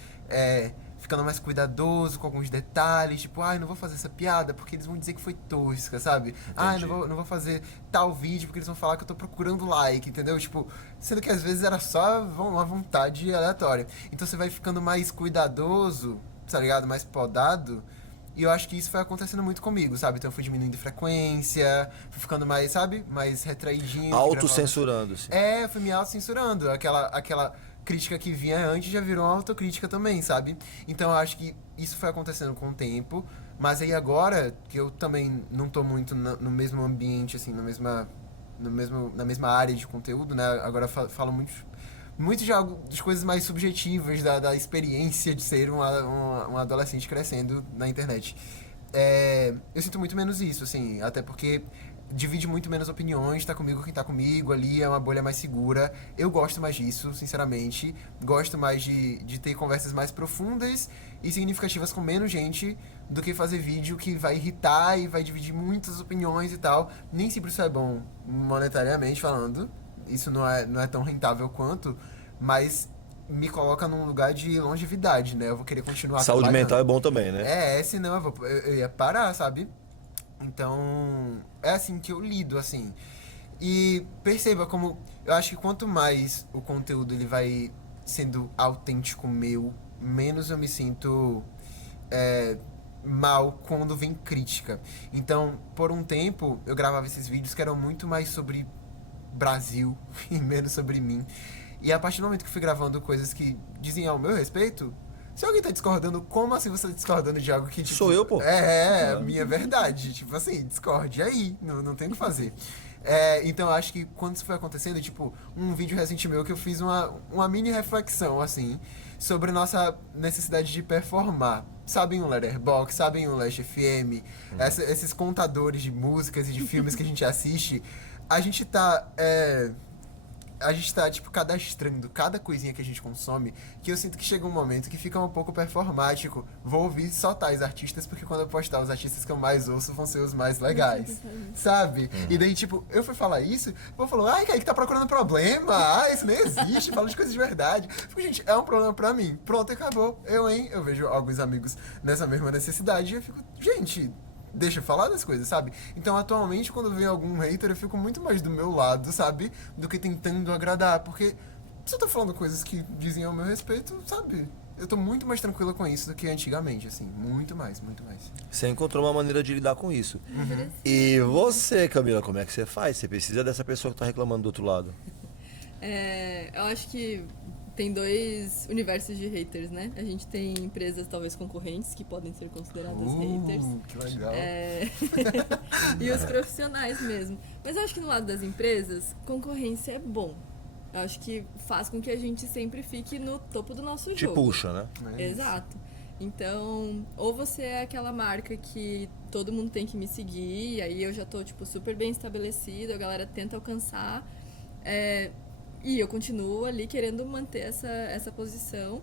ficando mais cuidadoso com alguns detalhes, tipo, ai, não vou fazer essa piada porque eles vão dizer que foi tosca, sabe? Ai, não vou fazer tal vídeo porque eles vão falar que eu tô procurando like, entendeu? Tipo, sendo que às vezes era só uma vontade aleatória. Então você vai ficando mais cuidadoso, tá ligado? Mais podado. E eu acho que isso foi acontecendo muito comigo, sabe? Então eu fui diminuindo frequência, fui ficando mais, sabe? Mais retraidinho. Autocensurando-se. Eu fui me autocensurando. Aquela crítica que vinha antes já virou uma autocrítica também, sabe? Então eu acho que isso foi acontecendo com o tempo. Mas aí agora, que eu também não tô muito no mesmo ambiente, assim, na mesma área de conteúdo, né? Agora eu falo muito de algo, das coisas mais subjetivas da experiência de ser um adolescente crescendo na internet. Eu sinto muito menos isso, assim, até porque divide muito menos opiniões, tá comigo quem tá comigo ali, é uma bolha mais segura. Eu gosto mais disso, sinceramente. Gosto mais de ter conversas mais profundas e significativas com menos gente do que fazer vídeo que vai irritar e vai dividir muitas opiniões e tal. Nem sempre isso é bom, monetariamente falando. Isso não é tão rentável quanto, mas me coloca num lugar de longevidade, né? Eu vou querer continuar Saúde trabalhando. mental é bom também, né? Senão eu ia parar, sabe? Então, é assim que eu lido, assim. E perceba como, eu acho que quanto mais o conteúdo ele vai sendo autêntico meu, menos eu me sinto mal quando vem crítica. Então, por um tempo, eu gravava esses vídeos que eram muito mais sobre Brasil e menos sobre mim. E a partir do momento que eu fui gravando coisas que dizem ao meu respeito, se alguém tá discordando, como assim você tá discordando de algo que, tipo... Sou eu, pô. Minha verdade. Tipo assim, discorde aí, não tem o que fazer. Então eu acho que quando isso foi acontecendo, tipo, um vídeo recente meu que eu fiz uma mini reflexão, assim, sobre nossa necessidade de performar. Sabem o Letterboxd, sabem o Last FM, esses contadores de músicas e de filmes que a gente assiste, a gente tá, tipo, cadastrando cada coisinha que a gente consome, que eu sinto que chega um momento que fica um pouco performático. Vou ouvir só tais artistas, porque quando eu postar os artistas que eu mais ouço vão ser os mais legais, sabe? E daí, tipo, eu fui falar isso, vou falar, ai, Kaique, tá procurando problema, isso nem existe, fala de coisas de verdade. Fico, gente, é um problema pra mim. Pronto, acabou. Eu vejo alguns amigos nessa mesma necessidade e eu fico, gente... Deixa eu falar das coisas, sabe? Então, atualmente, quando vem algum hater, eu fico muito mais do meu lado, sabe? Do que tentando agradar. Porque se eu tô falando coisas que dizem ao meu respeito, sabe? Eu tô muito mais tranquila com isso do que antigamente, assim. Muito mais, muito mais. Você encontrou uma maneira de lidar com isso. E você, Camila, como é que você faz? Você precisa dessa pessoa que tá reclamando do outro lado. Eu acho que tem dois universos de haters, né? A gente tem empresas talvez concorrentes que podem ser consideradas haters. Que legal. E os profissionais mesmo. Mas eu acho que no lado das empresas, concorrência é bom. Eu acho que faz com que a gente sempre fique no topo do nosso Te jogo. puxa, né? Exato. Então, ou você é aquela marca que todo mundo tem que me seguir, aí eu já tô, tipo, super bem estabelecida, a galera tenta alcançar, e eu continuo ali querendo manter essa posição.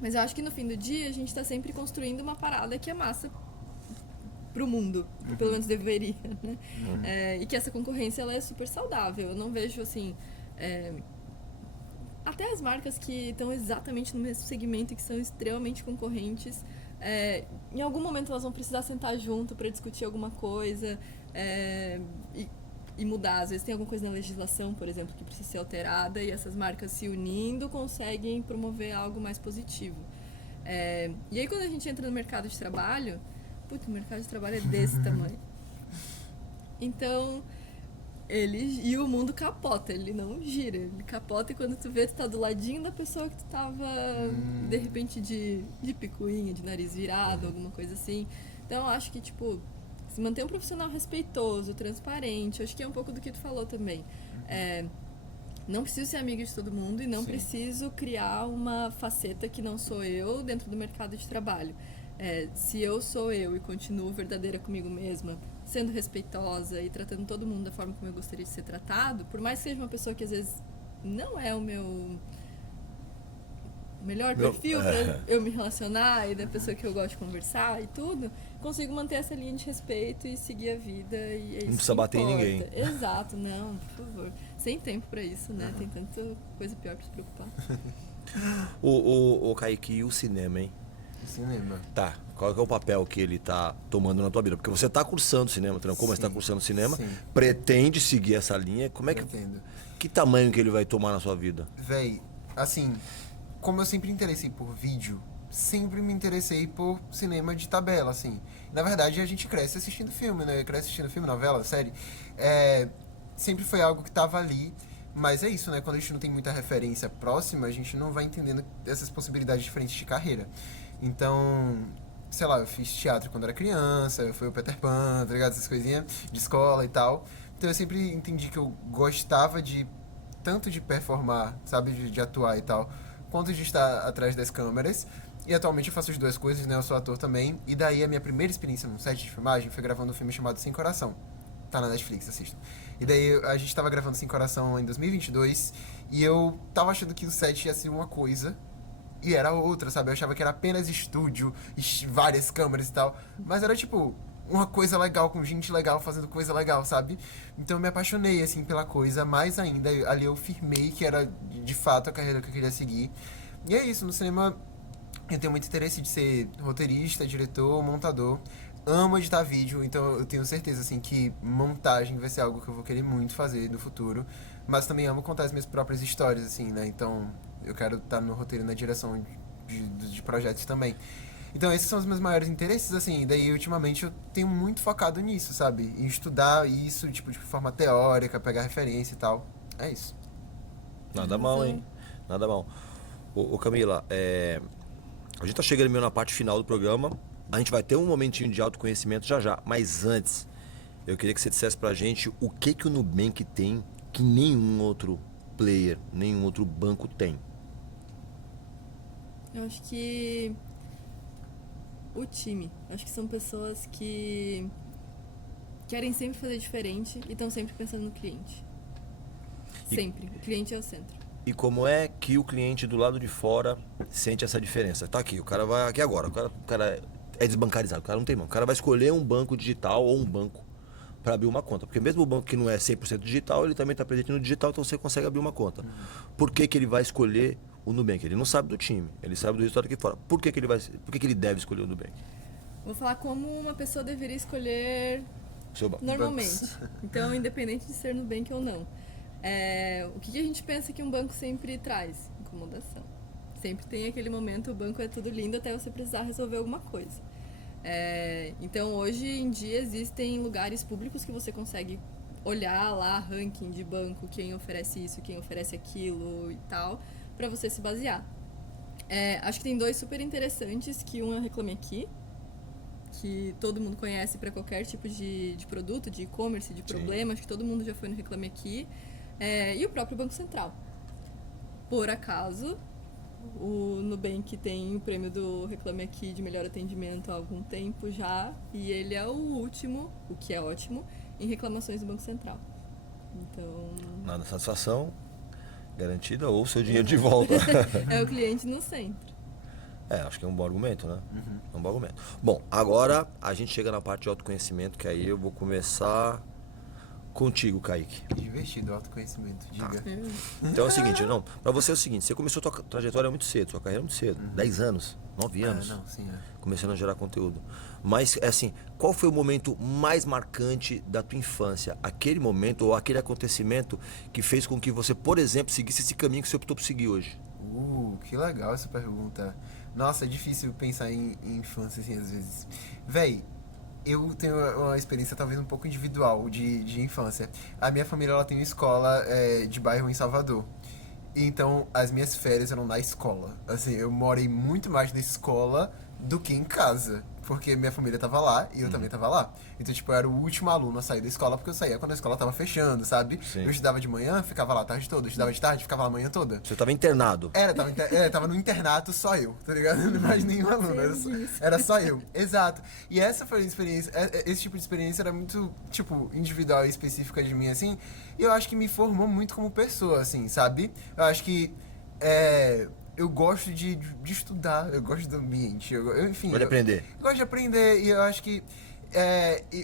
Mas eu acho que no fim do dia a gente tá sempre construindo uma parada que é massa pro mundo, pelo menos deveria, né? E que essa concorrência ela é super saudável. Eu não vejo, assim... até as marcas que estão exatamente no mesmo segmento e que são extremamente concorrentes, em algum momento elas vão precisar sentar junto para discutir alguma coisa e mudar. Às vezes tem alguma coisa na legislação, por exemplo, que precisa ser alterada e essas marcas se unindo conseguem promover algo mais positivo. E aí quando a gente entra no mercado de trabalho, o mercado de trabalho é desse tamanho. Então... e o mundo capota, ele não gira, ele capota e quando tu vê, tu tá do ladinho da pessoa que tu tava, de repente, de picuinha, de nariz virado, alguma coisa assim. Então, eu acho que, tipo, se manter um profissional respeitoso, transparente, acho que é um pouco do que tu falou também. Não preciso ser amiga de todo mundo e não preciso criar uma faceta que não sou eu dentro do mercado de trabalho. Se eu sou eu e continuo verdadeira comigo mesma, sendo respeitosa e tratando todo mundo da forma como eu gostaria de ser tratado, por mais que seja uma pessoa que às vezes não é o meu melhor perfil pra eu me relacionar e da pessoa que eu gosto de conversar e tudo, consigo manter essa linha de respeito e seguir a vida e é isso. Não precisa bater em ninguém. Exato, não, por favor. Sem tempo pra isso, né? Tem tanta coisa pior pra se preocupar. O Kaique, e o cinema, hein? cinema. Tá, qual que é o papel que ele tá tomando na tua vida? Porque você tá cursando cinema, como você tá cursando cinema, sim. pretende seguir essa linha, como é que... Pretendo. Que tamanho que ele vai tomar na sua vida? Véi, assim, como eu sempre me interessei por vídeo, sempre me interessei por cinema de tabela, assim. Na verdade, a gente cresce assistindo filme, né? Cresce assistindo filme, novela, série. Sempre foi algo que tava ali, mas é isso, né? Quando a gente não tem muita referência próxima, a gente não vai entendendo essas possibilidades diferentes de carreira. Então, sei lá, eu fiz teatro quando era criança, fui o Peter Pan, tá ligado? Essas coisinhas de escola e tal. Então eu sempre entendi que eu gostava de tanto de performar, sabe, de atuar e tal, quanto de estar atrás das câmeras. E atualmente eu faço as duas coisas, né? Eu sou ator também. E daí a minha primeira experiência num set de filmagem foi gravando um filme chamado Sem Coração. Tá na Netflix, assistam. E daí a gente tava gravando Sem Coração em 2022 e eu tava achando que o set ia ser uma coisa e era outra, sabe? Eu achava que era apenas estúdio, várias câmeras e tal. Mas era tipo uma coisa legal, com gente legal, fazendo coisa legal, sabe? Então eu me apaixonei, assim, pela coisa. Mais ainda, ali eu firmei que era de fato a carreira que eu queria seguir. E é isso, no cinema eu tenho muito interesse de ser roteirista, diretor, montador. Amo editar vídeo, então eu tenho certeza, assim, que montagem vai ser algo que eu vou querer muito fazer no futuro. Mas também amo contar as minhas próprias histórias, assim, né? Então eu quero estar no roteiro e na direção de projetos também. Então esses são os meus maiores interesses, assim. E daí, ultimamente, eu tenho muito focado nisso, sabe? Em estudar isso, tipo, de forma teórica, pegar referência e tal. É isso. Nada mal, hein? Nada mal. Ô Camila, a gente tá chegando meio na parte final do programa. A gente vai ter um momentinho de autoconhecimento já já. Mas antes, eu queria que você dissesse pra gente o que o Nubank tem que nenhum outro player, nenhum outro banco tem. Eu acho que o time. Acho que são pessoas que querem sempre fazer diferente e estão sempre pensando no cliente. Sempre. O cliente é o centro. E como é que o cliente do lado de fora sente essa diferença? Tá aqui, o cara vai aqui agora, o cara é desbancarizado, o cara não tem mão. O cara vai escolher um banco digital ou um banco para abrir uma conta. Porque mesmo o banco que não é 100% digital, ele também está presente no digital, então você consegue abrir uma conta. Por que ele vai escolher o Nubank? Ele não sabe do time, ele sabe do resultado aqui fora. Por que ele deve escolher o Nubank? Vou falar como uma pessoa deveria escolher Seu banco. normalmente. Então, independente de ser Nubank ou não. O que a gente pensa que um banco sempre traz? Incomodação. Sempre tem aquele momento, o banco é tudo lindo até você precisar resolver alguma coisa. Então, hoje em dia, existem lugares públicos que você consegue olhar lá, ranking de banco, quem oferece isso, quem oferece aquilo e tal, para você se basear. Acho que tem dois super interessantes, que um é o Reclame Aqui, que todo mundo conhece para qualquer tipo de produto, de e-commerce, de problema. Acho que todo mundo já foi no Reclame Aqui. E o próprio Banco Central. Por acaso, o Nubank tem o prêmio do Reclame Aqui de melhor atendimento há algum tempo já, e ele é o último, o que é ótimo, em reclamações do Banco Central. Então... Nada, satisfação garantida ou seu dinheiro de volta. É o cliente no centro. Acho que é um bom argumento, né? É um bom argumento. Bom, agora a gente chega na parte de autoconhecimento, que aí eu vou começar contigo, Kaique. Que divertido, autoconhecimento, diga. Então é o seguinte, pra você é o seguinte, você começou a tua trajetória muito cedo, sua carreira muito cedo, 10 anos, 9 anos, começando a gerar conteúdo. Mas, assim, qual foi o momento mais marcante da tua infância? Aquele momento ou aquele acontecimento que fez com que você, por exemplo, seguisse esse caminho que você optou por seguir hoje? Que legal essa pergunta. Nossa, é difícil pensar em infância, assim, às vezes. Véi, eu tenho uma experiência talvez um pouco individual de infância. A minha família, ela tem uma escola de bairro em Salvador. Então, as minhas férias eram na escola. Assim, eu morei muito mais na escola do que em casa. Porque minha família tava lá e eu também tava lá. Então, tipo, eu era o último aluno a sair da escola, porque eu saía quando a escola tava fechando, sabe? Sim. Eu estudava de manhã, ficava lá a tarde toda. Eu estudava de tarde, ficava lá a manhã toda. Você estava internado? Tava no internato só eu, tá ligado? Não mais nenhum aluno, era só eu. Exato. E essa foi a experiência, esse tipo de experiência era muito, tipo, individual e específica de mim, assim. E eu acho que me formou muito como pessoa, assim, sabe? Eu acho que, eu gosto de estudar, eu gosto do ambiente, enfim... Gosto de aprender. Gosto de aprender e eu acho que...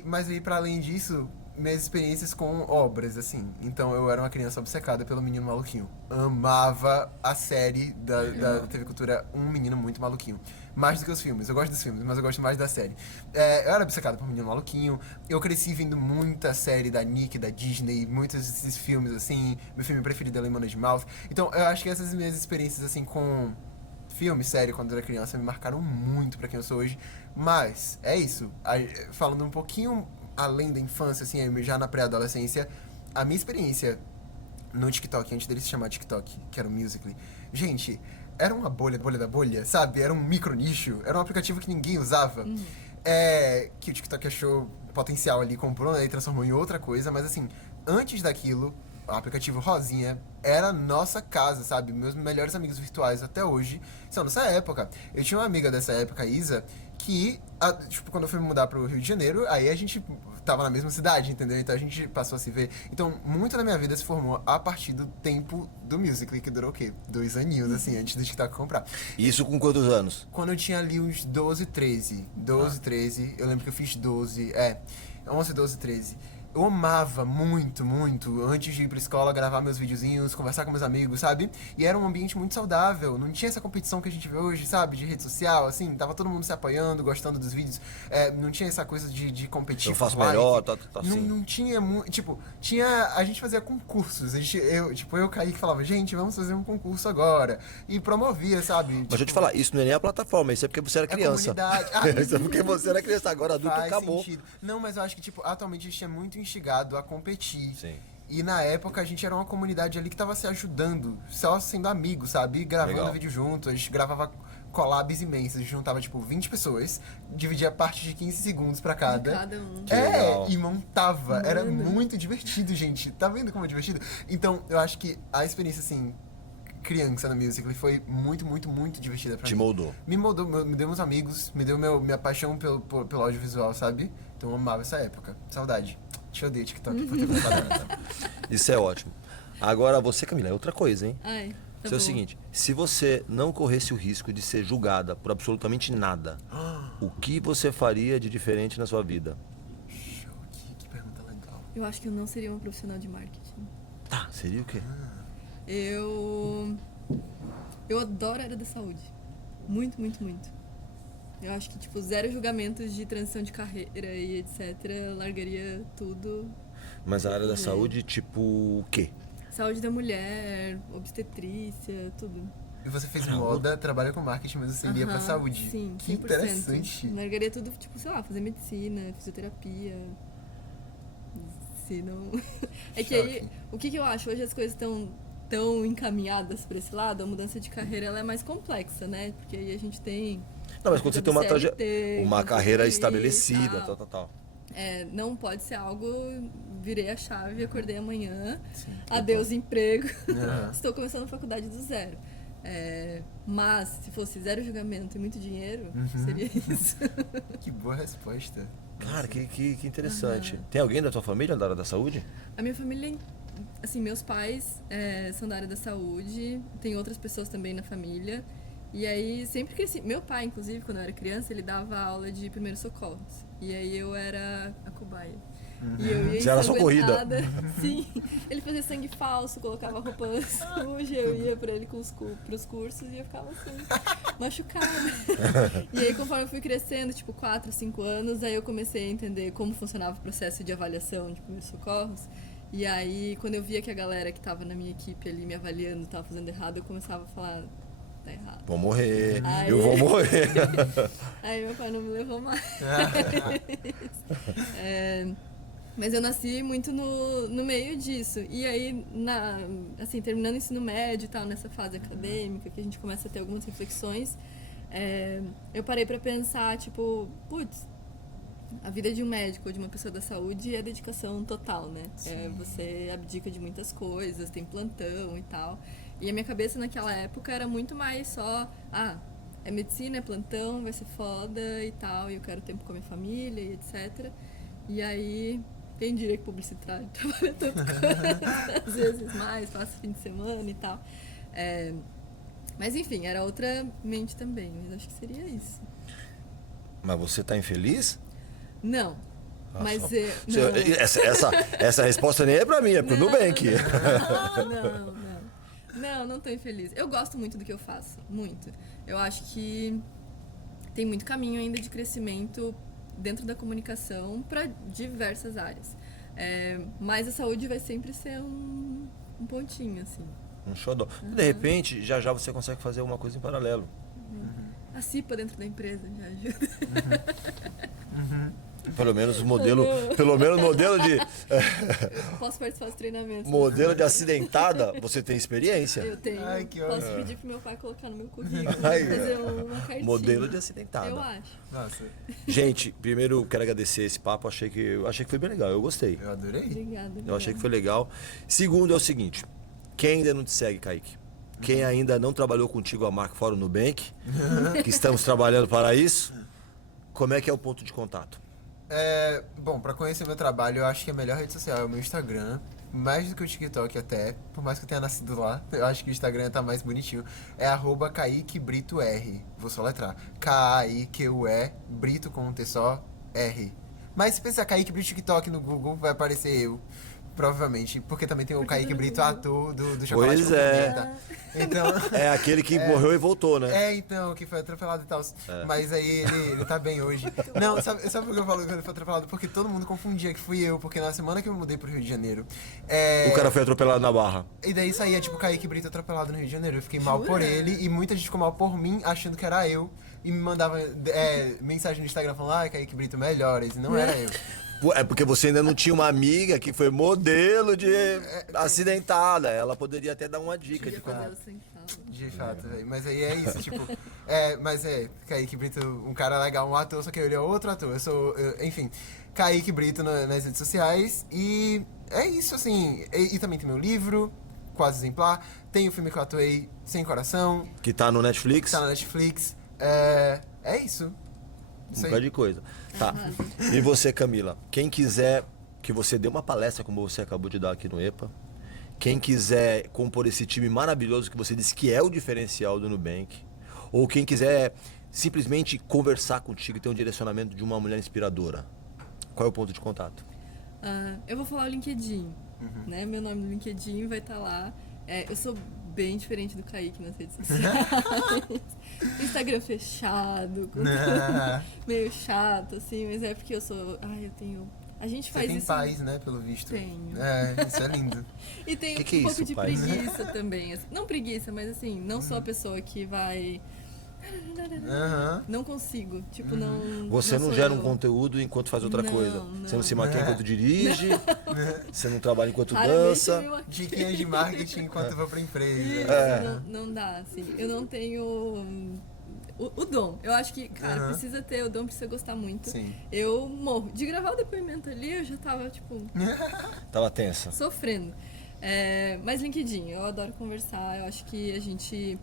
mas aí, pra além disso, minhas experiências com obras, assim. Então eu era uma criança obcecada pelo Menino Maluquinho. Amava a série da TV Cultura Um Menino Muito Maluquinho. Mais do que os filmes. Eu gosto dos filmes, mas eu gosto mais da série. Eu era obcecado pelo Menino Maluquinho. Eu cresci vendo muita série da Nick, da Disney, muitos desses filmes, assim. Meu filme preferido é Lemon de Mouth. Então eu acho que essas minhas experiências, assim, com filme, série, quando eu era criança, me marcaram muito pra quem eu sou hoje. Mas, é isso. Falando um pouquinho além da infância, assim, já na pré-adolescência, a minha experiência no TikTok, antes dele se chamar TikTok, que era o Musical.ly, gente, era uma bolha da bolha, sabe? Era um micro nicho, era um aplicativo que ninguém usava, que o TikTok achou potencial ali, comprou, né, e transformou em outra coisa, mas assim, antes daquilo, o aplicativo Rosinha era nossa casa, sabe? Meus melhores amigos virtuais até hoje são dessa época. Eu tinha uma amiga dessa época, Isa, que, tipo, quando eu fui me mudar pro Rio de Janeiro, aí a gente tava na mesma cidade, entendeu? Então a gente passou a se ver. Então, muito da minha vida se formou a partir do tempo do Musical.ly, que durou o quê? 2 aninhos, assim, antes do TikTok comprar. Isso com quantos anos? Quando eu tinha ali uns 12, 13. 13. Eu lembro que eu fiz 11, 12, 13. Eu amava muito, muito, antes de ir pra escola, gravar meus videozinhos, conversar com meus amigos, sabe? E era um ambiente muito saudável, não tinha essa competição que a gente vê hoje, sabe? De rede social, assim, tava todo mundo se apoiando, gostando dos vídeos. Não tinha essa coisa de competir. Eu faço por like. melhor, tá assim. Não tinha muito. Tipo, a gente fazia concursos. Eu e o Kaique falava, gente, vamos fazer um concurso agora. E promovia, sabe? Mas deixa eu te falar, isso não é nem a plataforma, isso é porque você era criança. Isso é porque você era criança, agora adulto acabou. Sentido. Não, mas eu acho que, tipo, atualmente a gente é muito instigado a competir. Sim. E na época a gente era uma comunidade ali que tava se ajudando, só sendo amigo, sabe? Gravando Legal. vídeo junto, a gente gravava collabs imensas, a gente juntava tipo 20 pessoas, dividia parte de 15 segundos pra cada. Cada um. Que legal. E montava. Era muito divertido, gente. Tá vendo como é divertido? Então, eu acho que a experiência, assim, criança no Musical.ly foi muito, muito, muito divertida pra mim. Te moldou. Me moldou, me deu meus amigos, me deu minha paixão pelo audiovisual, sabe? Então eu amava essa época. Saudade. Te odeio, TikTok, por ter comprado essa. Isso é ótimo. Agora você, Camila, é outra coisa, hein? Ai, tá Isso é o bom. seguinte, se você não corresse o risco de ser julgada por absolutamente nada, o que você faria de diferente na sua vida? Show, que pergunta legal. Eu acho que eu não seria uma profissional de marketing. Tá, seria o quê? Eu adoro a área da saúde. Muito, muito, muito. Eu acho que, tipo, zero julgamentos de transição de carreira e etc. Largaria tudo. Mas a área da saúde, tipo, o quê? Saúde da mulher, obstetrícia, tudo. E você fez moda, trabalha com marketing, mas você iria pra Aham, saúde. Sim, Que 100%. interessante. Largaria tudo, tipo, sei lá, fazer medicina, fisioterapia. Se não... É que aí, o que eu acho? Hoje as coisas estão tão encaminhadas pra esse lado, a mudança de carreira ela é mais complexa, né? Porque aí a gente tem... Não, mas quando você tem uma, CLT, uma carreira CLT, estabelecida, tal. tal. Não pode ser algo, virei a chave, acordei amanhã, Sim, adeus emprego, Aham. estou começando a faculdade do zero. Mas se fosse zero julgamento e muito dinheiro, seria isso. Que boa resposta. Cara, que interessante. Tem alguém da tua família da área da saúde? A minha família, assim, meus pais são da área da saúde, tem outras pessoas também na família. E aí, sempre cresci. Meu pai, inclusive, quando eu era criança, ele dava aula de primeiros socorros. E aí eu era a cobaia. E eu ia Você era só corrida. ensanguentada. Sim. Ele fazia sangue falso, colocava roupa suja, eu ia pra ele pros cursos e eu ficava assim, machucada. E aí, conforme eu fui crescendo, tipo 4, 5 anos, aí eu comecei a entender como funcionava o processo de avaliação de primeiros socorros. E aí, quando eu via que a galera que tava na minha equipe ali me avaliando tava fazendo errado, eu começava a falar, tá errado. Vou morrer, Aí- eu vou morrer. Aí meu pai não me levou mais. Mas eu nasci muito no meio disso. E aí, assim, terminando o ensino médio e tal, nessa fase acadêmica, que a gente começa a ter algumas reflexões, eu parei pra pensar, tipo, putz, a vida de um médico ou de uma pessoa da saúde é dedicação total, né? Você abdica de muitas coisas, tem plantão e tal. E a minha cabeça naquela época era muito mais só, é medicina, é plantão, vai ser foda e tal, e eu quero tempo com a minha família e etc. E aí, quem diria que publicitário trabalha tanto quanto, às vezes mais, passa fim de semana e tal. Mas enfim, era outra mente também, mas acho que seria isso. Mas você tá infeliz? Não. Mas Nossa. não. Essa resposta nem é pra mim, é pro Nubank. Não tô infeliz. Eu gosto muito do que eu faço, muito. Eu acho que tem muito caminho ainda de crescimento dentro da comunicação para diversas áreas. Mas a saúde vai sempre ser um pontinho, assim. Um xodó. De repente, já você consegue fazer uma coisa em paralelo. A CIPA dentro da empresa já ajuda. Pelo menos o modelo de Eu posso participar dos treinamentos. modelo de acidentada, você tem experiência. Eu tenho. Ai, que Posso ótimo. pedir pro meu pai colocar no meu currículo, Ai, fazer uma cartinha. modelo de acidentada. Eu acho. Nossa, Gente, primeiro eu quero agradecer esse papo, achei que foi bem legal, eu gostei. eu adorei. Obrigada. Eu achei que foi legal. Segundo é o seguinte, quem ainda não te segue, Kaique? Quem ainda não trabalhou contigo a marca fora o Nubank, que estamos trabalhando para isso, como é que é o ponto de contato? Bom, pra conhecer meu trabalho, eu acho que a melhor rede social é o meu Instagram. Mais do que o TikTok até, por mais que eu tenha nascido lá, eu acho que o Instagram tá mais bonitinho. É @KaiqueBritoR. Vou soletrar. K-A-I-Q-U-E, Brito com um T só, R. Mas se pensar Kaique Brito TikTok no Google, vai aparecer eu. Provavelmente, porque também tem o Kaique Brito, ator do Chocolate Pois com é. Pimenta. Então, É aquele que morreu e voltou, né? então, que foi atropelado e tal. Mas aí ele tá bem hoje. Não, sabe por que eu falo que ele foi atropelado? Porque todo mundo confundia que fui eu, porque na semana que eu mudei pro Rio de Janeiro. O cara foi atropelado na Barra. E daí saía tipo Kaique Brito atropelado no Rio de Janeiro. Eu fiquei mal por ele e muita gente ficou mal por mim, achando que era eu. E me mandava mensagem no Instagram falando, Kaique Brito melhores, e não era eu. É porque você ainda não tinha uma amiga que foi modelo de acidentada. Ela poderia até dar uma dica de como. De fato, velho. Mas aí é isso, tipo. Kaique Brito, um cara legal, um ator, só que ele é outro ator. Enfim, Kaique Brito nas redes sociais. E é isso, assim. E também tem meu livro, Quase Exemplar. Tem o filme que eu atuei, Sem Coração, Que tá no Netflix. que tá na Netflix. É isso. Um Isso aí. bocado de coisa. Tá. E você, Camila? Quem quiser que você dê uma palestra como você acabou de dar aqui no EPA, quem quiser compor esse time maravilhoso que você disse que é o diferencial do Nubank, ou quem quiser simplesmente conversar contigo e ter um direcionamento de uma mulher inspiradora, qual é o ponto de contato? Eu vou falar o LinkedIn, né? Meu nome no LinkedIn vai estar lá. Eu sou bem diferente do Kaique nas redes sociais. Instagram fechado, meio chato, assim, mas é porque eu sou... eu tenho... A gente Você faz tem isso... paz, né, pelo visto. Tenho. Isso é lindo. E tem Que é um pouco isso, de paz? preguiça também. Assim. Não preguiça, mas assim, não sou a pessoa que vai... Aham. Não consigo, tipo, não... Você não sou gera eu. um conteúdo enquanto faz outra Não, coisa. não. Você não se maquia enquanto dirige, você não trabalha enquanto Raramente dança. eu aqui. Diquinhas de marketing enquanto eu vou pra empresa. Não dá, assim. Eu não tenho o dom. Eu acho que, cara, precisa ter o dom, precisa gostar muito. Sim. Eu morro. De gravar o depoimento ali, eu já tava, tipo, Tava tensa. sofrendo. Mas LinkedIn, eu adoro conversar. Eu acho que a gente,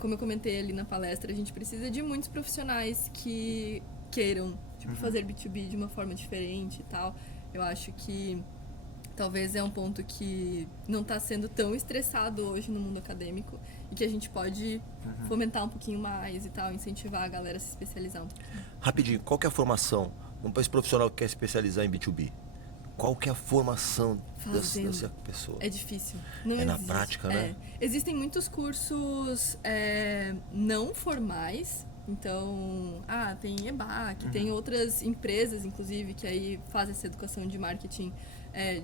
como eu comentei ali na palestra, a gente precisa de muitos profissionais que queiram, tipo, fazer B2B de uma forma diferente e tal. Eu acho que talvez é um ponto que não está sendo tão estressado hoje no mundo acadêmico e que a gente pode fomentar um pouquinho mais e tal, incentivar a galera a se especializar um pouquinho. Rapidinho, qual que é a formação? Vamos para esse profissional que quer se especializar em B2B. Qual que é a formação dessa pessoa? É difícil. Não É na existe. prática, né? Existem muitos cursos não formais. Então, tem EBAC, tem outras empresas, inclusive, que aí fazem essa educação de marketing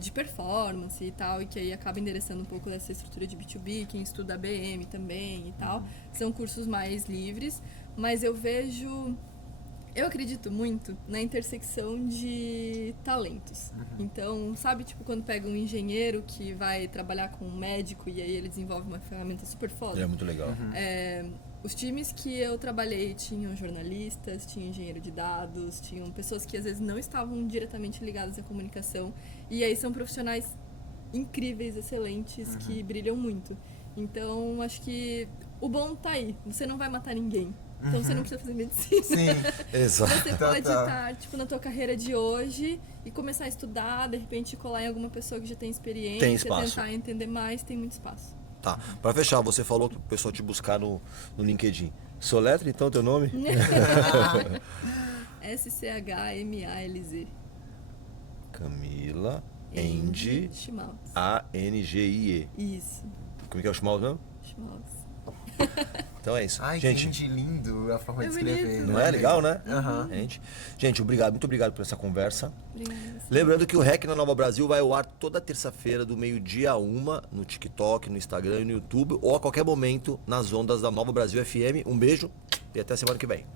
de performance e tal, e que aí acaba endereçando um pouco dessa estrutura de B2B, quem estuda ABM também e tal. São cursos mais livres, mas eu acredito muito na intersecção de talentos. Então, sabe, tipo, quando pega um engenheiro que vai trabalhar com um médico e aí ele desenvolve uma ferramenta super foda. É muito legal. Os times que eu trabalhei tinham jornalistas, tinham engenheiro de dados, tinham pessoas que às vezes não estavam diretamente ligadas à comunicação. E aí são profissionais incríveis, excelentes, que brilham muito. Então, acho que o bom tá aí. Você não vai matar ninguém. Então você não precisa fazer medicina. Sim. Exato. Você pode estar, tipo, na tua carreira de hoje e começar a estudar, de repente colar em alguma pessoa que já tem experiência, Tem espaço. tentar entender mais, tem muito espaço. Tá. Pra fechar, você falou pro pessoal te buscar no LinkedIn. Soletra então teu nome? SCHMALZ. Camila Angie Schmaltz. Angie. Isso, Como que é o Schmaltz mesmo? Schmaltz. Então é isso. Ai, gente, que lindo a forma É de escrever. bonito. não é legal, né? Aham. Gente, obrigado, muito obrigado por essa conversa. Obrigada. Lembrando que o REC na Nova Brasil vai ao ar toda terça-feira, do meio-dia a 1, no TikTok, no Instagram e no YouTube, ou a qualquer momento nas ondas da Nova Brasil FM. Um beijo e até semana que vem.